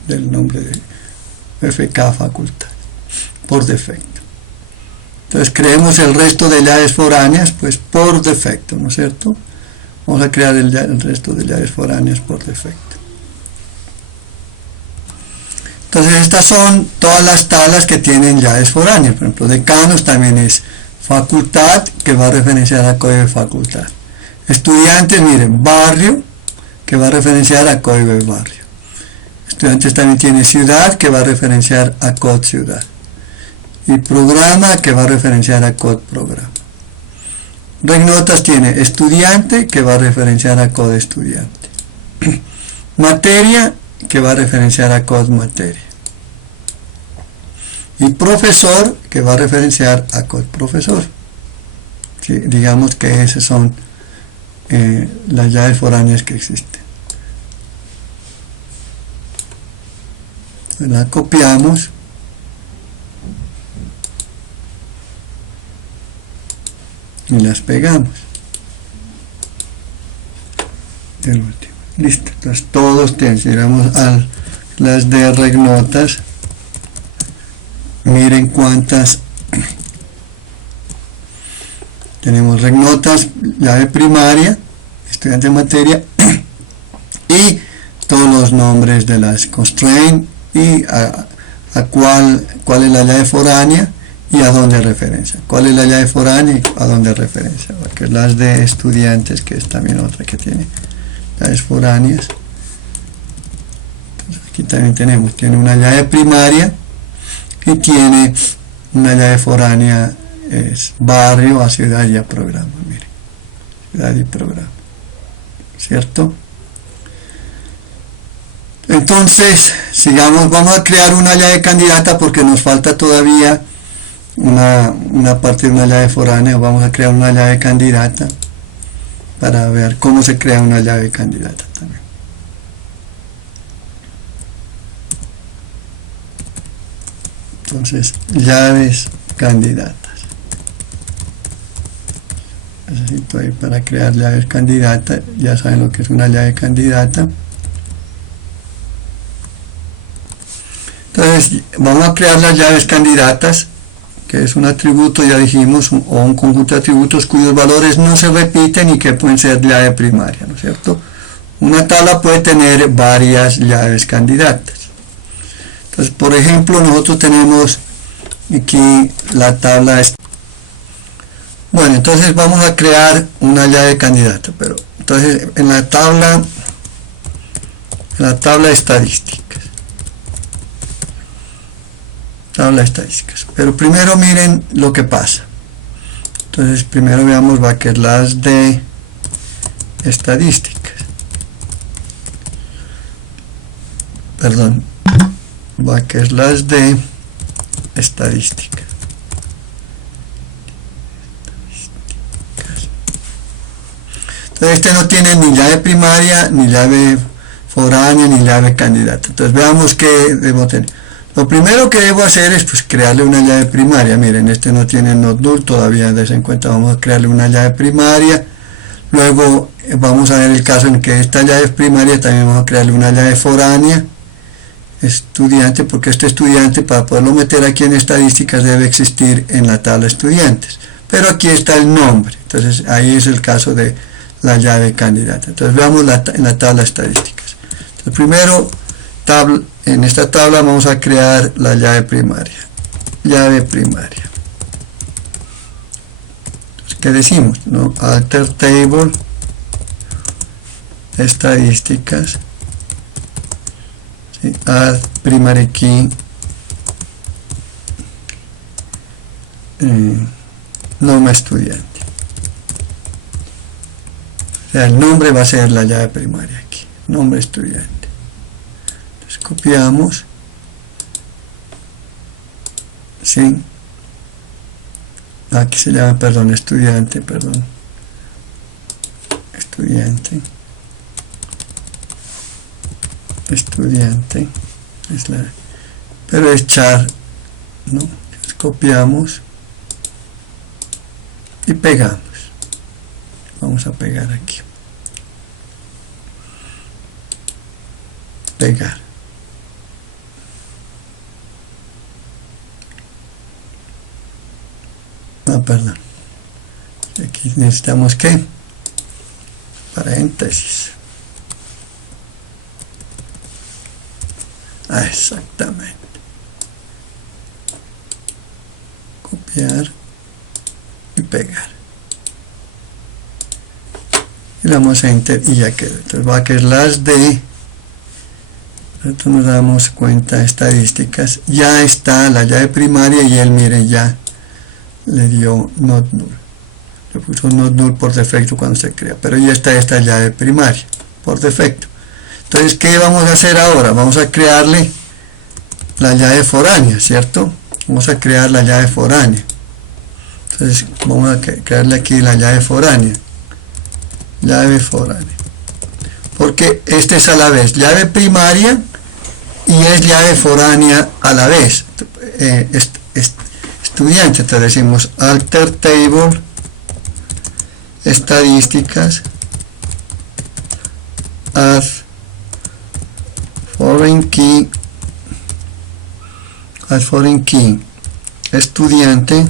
del nombre de FK facultad por defecto. Entonces creemos el resto de llaves foráneas pues por defecto, ¿no es cierto? Vamos a crear el resto de llaves foráneas por defecto. Entonces estas son todas las tablas que tienen llaves foráneas. Por ejemplo, decanos también es facultad, que va a referenciar a código de facultad. Estudiantes, miren, barrio, que va a referenciar a código de barrio. Estudiantes también tiene ciudad, que va a referenciar a code ciudad. Y programa, que va a referenciar a code programa. Regnotas tiene estudiante, que va a referenciar a code estudiante. Materia, que va a referenciar a code materia. Y profesor, que va a referenciar a code profesor. ¿Sí? Digamos que esas son las llaves foráneas que existen. La copiamos y las pegamos. El último. Listo. Entonces todos tienen, llegamos a las de regnotas. Miren cuántas tenemos: regnotas, llave primaria, estudiante de materia y todos los nombres de las constraint y a cuál es la llave foránea y a dónde referencia, cuál es la llave foránea y a dónde referencia, porque las de estudiantes, que es también otra que tiene llaves foráneas. Entonces aquí también tiene una llave primaria y tiene una llave foránea, es barrio, a ciudad y a programa. Miren, ciudad y programa, ¿cierto? Entonces sigamos, vamos a crear una llave candidata porque nos falta todavía una parte de una llave foránea. Vamos a crear una llave candidata para ver cómo se crea una llave candidata también. Entonces, llaves candidatas. Necesito ahí para crear llaves candidatas. Ya saben lo que es una llave candidata. Entonces, vamos a crear las llaves candidatas, que es un atributo, ya dijimos, o un conjunto de atributos cuyos valores no se repiten y que pueden ser llave primaria, ¿no es cierto? Una tabla puede tener varias llaves candidatas. Entonces, por ejemplo, nosotros tenemos aquí la tabla. Bueno, entonces vamos a crear una llave candidata, pero entonces en la tabla estadísticas. Tabla estadísticas. Pero primero miren lo que pasa. Entonces primero veamos las de estadísticas. Perdón. Las de estadísticas. Entonces este no tiene ni llave primaria, ni llave foránea, ni llave candidata. Entonces veamos qué debo tener. Lo primero que debo hacer es pues crearle una llave primaria. Miren, este no tiene not null, todavía des en cuenta, vamos a crearle una llave primaria. Luego vamos a ver el caso en que esta llave primaria también vamos a crearle una llave foránea. Estudiante, porque este estudiante, para poderlo meter aquí en estadísticas, debe existir en la tabla estudiantes. Pero aquí está el nombre, entonces ahí es el caso de la llave candidata. Entonces veamos en la tabla estadísticas. Entonces primero, en esta tabla vamos a crear la llave primaria. Llave primaria. Entonces, ¿qué decimos? ¿No? Alter table, estadísticas, ¿sí? Add primary key, nombre estudiante. O sea, el nombre va a ser la llave primaria aquí, nombre estudiante. Entonces copiamos, ¿sí? Aquí se llama, estudiante, estudiante, pero es char, ¿no? Entonces copiamos y pegamos. Vamos a pegar aquí. Pegar. Perdón. Aquí necesitamos ¿qué? Paréntesis. Exactamente. Copiar y pegar. Y le damos a enter y ya quedó. Entonces va a quedar las de, nosotros nos damos cuenta, estadísticas, ya está la llave primaria y él, mire, ya le dio not null. Le puso not null por defecto cuando se crea, pero ya está esta llave primaria por defecto. Entonces, ¿qué vamos a hacer ahora? Vamos a crearle la llave foránea, ¿cierto? Vamos a crear la llave foránea. Entonces, vamos a crearle aquí la llave foránea. Llave foránea. Porque este es a la vez llave primaria y es llave foránea a la vez. Estudiante, entonces decimos alter table, estadísticas, add foreign key, estudiante,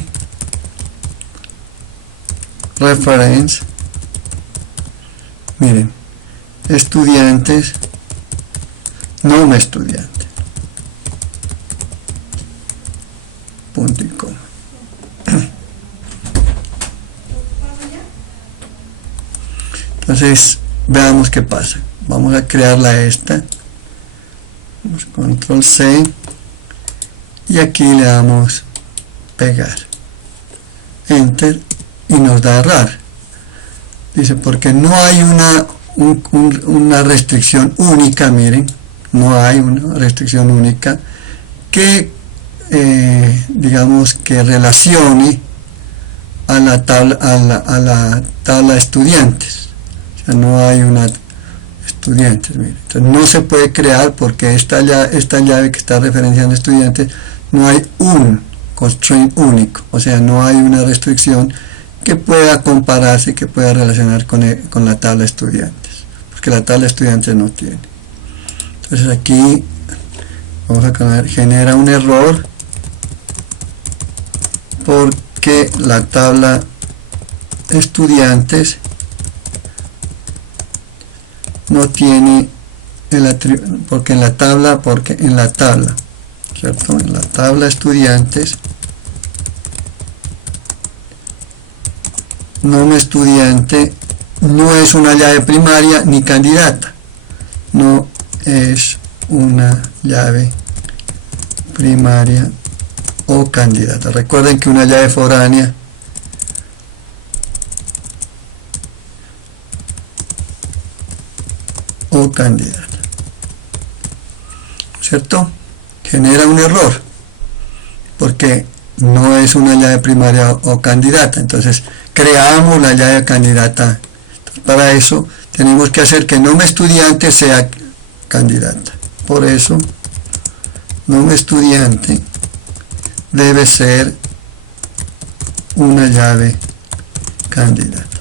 reference, miren, estudiantes, nombre estudiante, punto y coma. Entonces veamos qué pasa. Vamos a crearla esta, control C y aquí le damos pegar, enter, y nos da error. Dice porque no hay una restricción única. Miren, no hay una restricción única que digamos que relacione a la tabla estudiantes. O sea, no hay una estudiantes. Miren. Entonces no se puede crear porque esta llave que está referenciando estudiantes no hay un constraint único, o sea, no hay una restricción que pueda compararse, que pueda relacionar con la tabla estudiantes, porque la tabla estudiantes no tiene. Entonces aquí vamos a cambiar, genera un error porque la tabla estudiantes no tiene el atributo, porque en la tabla, ¿cierto? En la tabla estudiantes, nombre estudiante no es una llave primaria ni candidata, no es una llave primaria o candidata. Recuerden que una llave foránea o candidata, ¿cierto? Genera un error porque no es una llave primaria o candidata. Entonces creamos la llave candidata. Para eso tenemos que hacer que nombre estudiante sea candidata. Por eso nombre estudiante debe ser una llave candidata.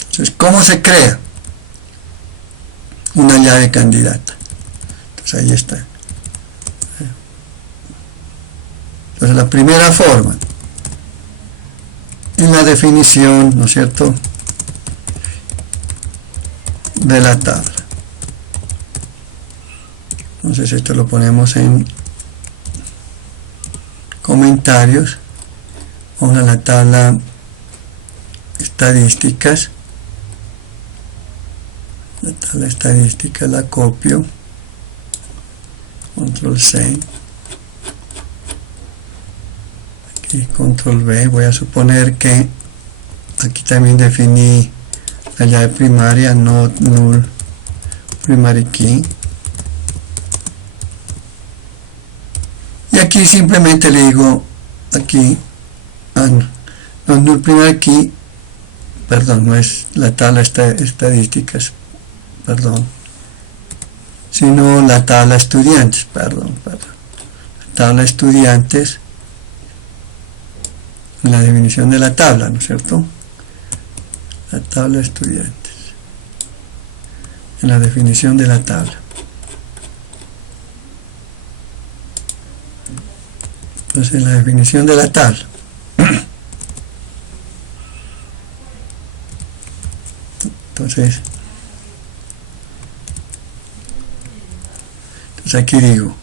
Entonces, ¿cómo se crea una llave candidata? Entonces ahí está. Entonces la primera forma, en la definición, ¿no es cierto?, de la tabla. Entonces esto lo ponemos en comentarios. Vamos a la tabla estadísticas. La tabla estadística la copio, control C, aquí control V. Voy a suponer que aquí también definí la llave primaria, not null primary key, y aquí simplemente le digo aquí not null primary key, perdón, no es la tabla estadísticas, perdón, sino la tabla estudiantes, perdón, la tabla estudiantes, en la definición de la tabla, ¿no es cierto? La tabla estudiantes, en la definición de la tabla. Entonces, en la definición de la tabla, entonces aquí digo,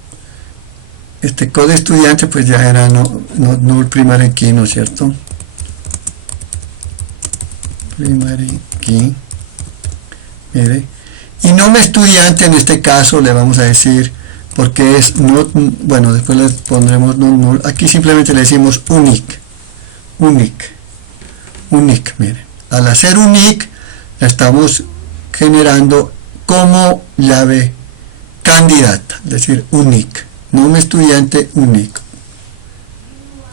este código estudiante pues ya era no null primary key, ¿no es cierto? Primary key, mire, y nombre estudiante en este caso le vamos a decir, porque es not, bueno, después le pondremos no null, aquí simplemente le decimos unique, mire, al hacer unique la estamos generando como llave candidata, es decir, unique, nombre estudiante unique,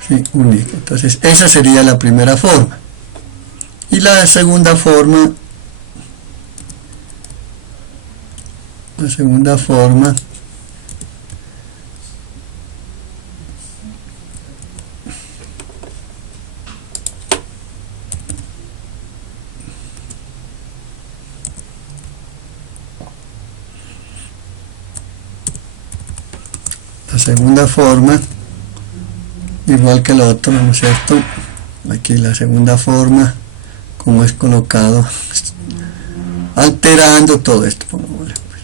¿sí? Unique. Entonces esa sería la primera forma, y la segunda forma, igual que la otra, ¿no es cierto? Aquí la segunda forma, como es colocado, alterando todo esto, pongámosle, pues.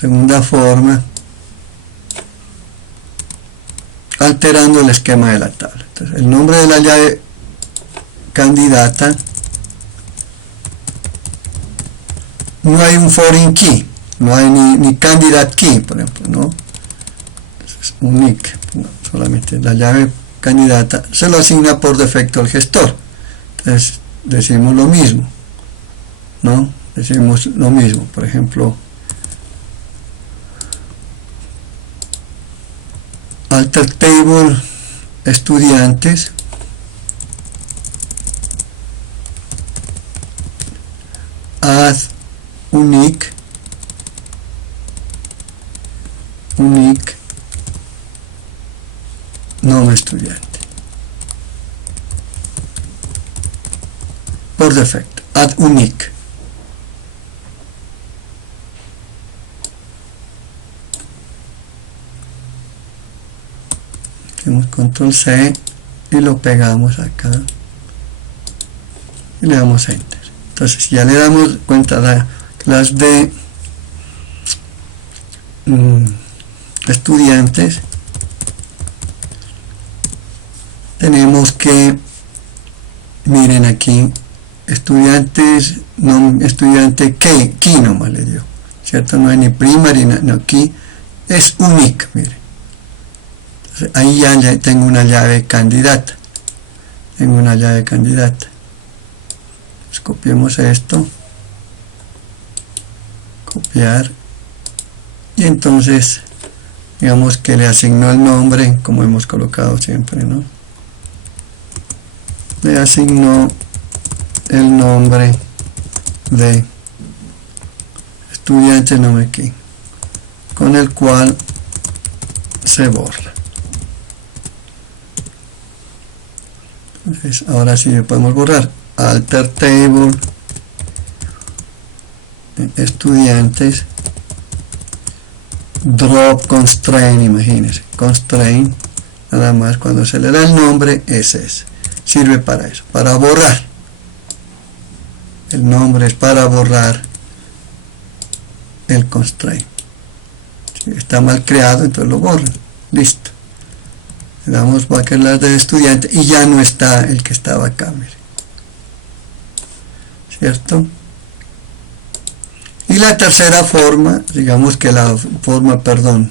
Segunda forma, alterando el esquema de la tabla. Entonces, el nombre de la llave candidata, no hay un foreign key, no hay ni candidate key, por ejemplo, ¿no? Entonces, unique, solamente la llave candidata se lo asigna por defecto el gestor. Entonces decimos lo mismo, ¿no? Decimos lo mismo, por ejemplo, alter table estudiantes, add unique nombre estudiante. Por defecto, add unique. Hacemos control C y lo pegamos acá y le damos enter. Entonces ya le damos cuenta a la clase de estudiantes. Tenemos que, miren aquí, estudiantes, no, estudiante key nomás le dio, ¿cierto? No hay ni primary, no, key es unique, miren. Entonces, ahí ya tengo una llave candidata. Pues copiemos esto, copiar, y entonces digamos que le asignó el nombre como hemos colocado siempre, ¿no? Le asignó el nombre de estudiante nombre aquí, con el cual se borra. Entonces ahora sí le podemos borrar. Alter table estudiantes, drop constraint, imagínense, constraint, nada más cuando se le da el nombre es ese, sirve para eso, para borrar. El nombre es para borrar el constraint. Si está mal creado, entonces lo borran, listo. Le damos backslash de estudiante y ya no está el que estaba acá, miren. ¿Cierto? Y la tercera forma, digamos que la forma, 2b,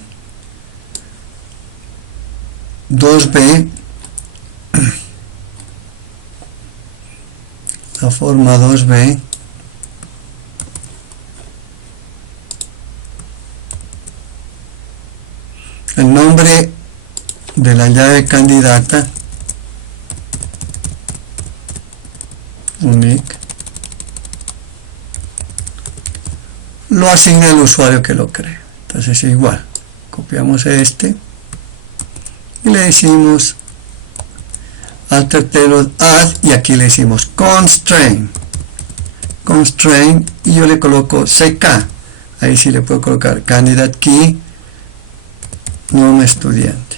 la forma 2b, el nombre de la llave candidata, unique, lo asigna el usuario que lo cree. Entonces igual, copiamos este y le decimos alter table add, y aquí le decimos constraint, y yo le coloco ck, ahí sí le puedo colocar candidate key nombre estudiante,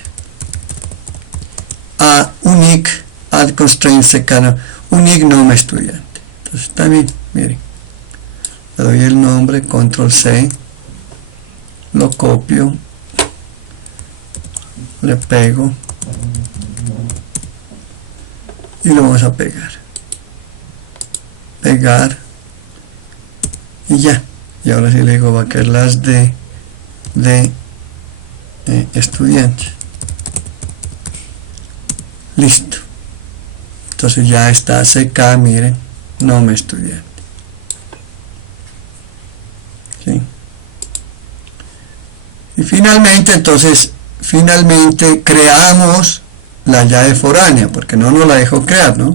a unique add constraint ck unique nombre estudiante. Entonces también, miren, le doy el nombre, control C, lo copio, le pego y lo vamos a pegar y ya. Y ahora sí le digo backslash de estudiantes, listo. Entonces ya está CK, miren, nombre estudiante. ¿Sí? Y finalmente, entonces, creamos la llave foránea, porque no nos la dejó crear, ¿no?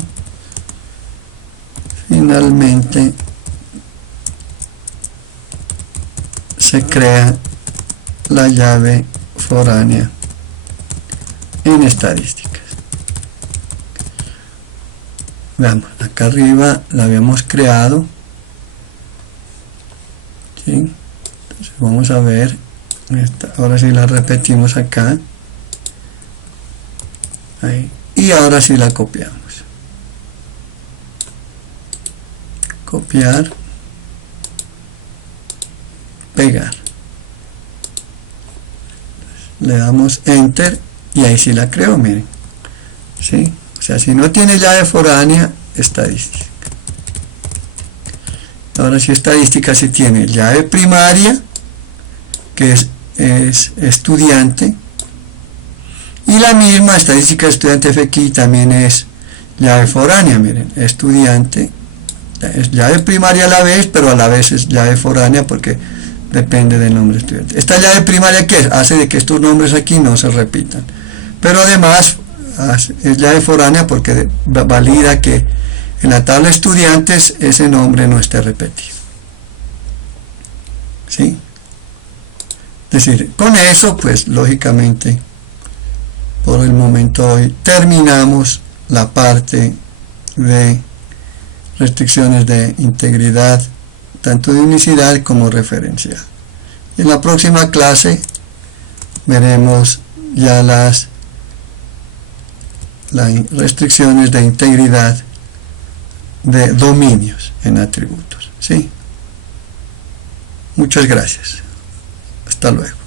Finalmente se crea la llave foránea en estadísticas. Veamos, acá arriba la habíamos creado, ¿sí? Entonces vamos a ver esta, ahora sí la repetimos acá, ahí, y ahora sí la copiamos, copiar, pegar, le damos enter y ahí sí la creo, miren, ¿sí? O sea, si no tiene llave foránea, estadística. Ahora sí, estadística sí tiene llave primaria, que es estudiante, y la misma estadística estudiante FX también es llave foránea, miren, estudiante, es llave primaria a la vez, pero a la vez es llave foránea porque depende del nombre estudiante. Esta llave primaria, ¿qué es? Hace de que estos nombres aquí no se repitan, pero además es llave foránea porque valida que en la tabla estudiantes ese nombre no esté repetido. ¿sí? Es decir, con eso, pues lógicamente, por el momento hoy terminamos la parte de restricciones de integridad, tanto de unicidad como referencial. En la próxima clase veremos ya las restricciones de integridad de dominios en atributos, ¿sí? Muchas gracias. Hasta luego.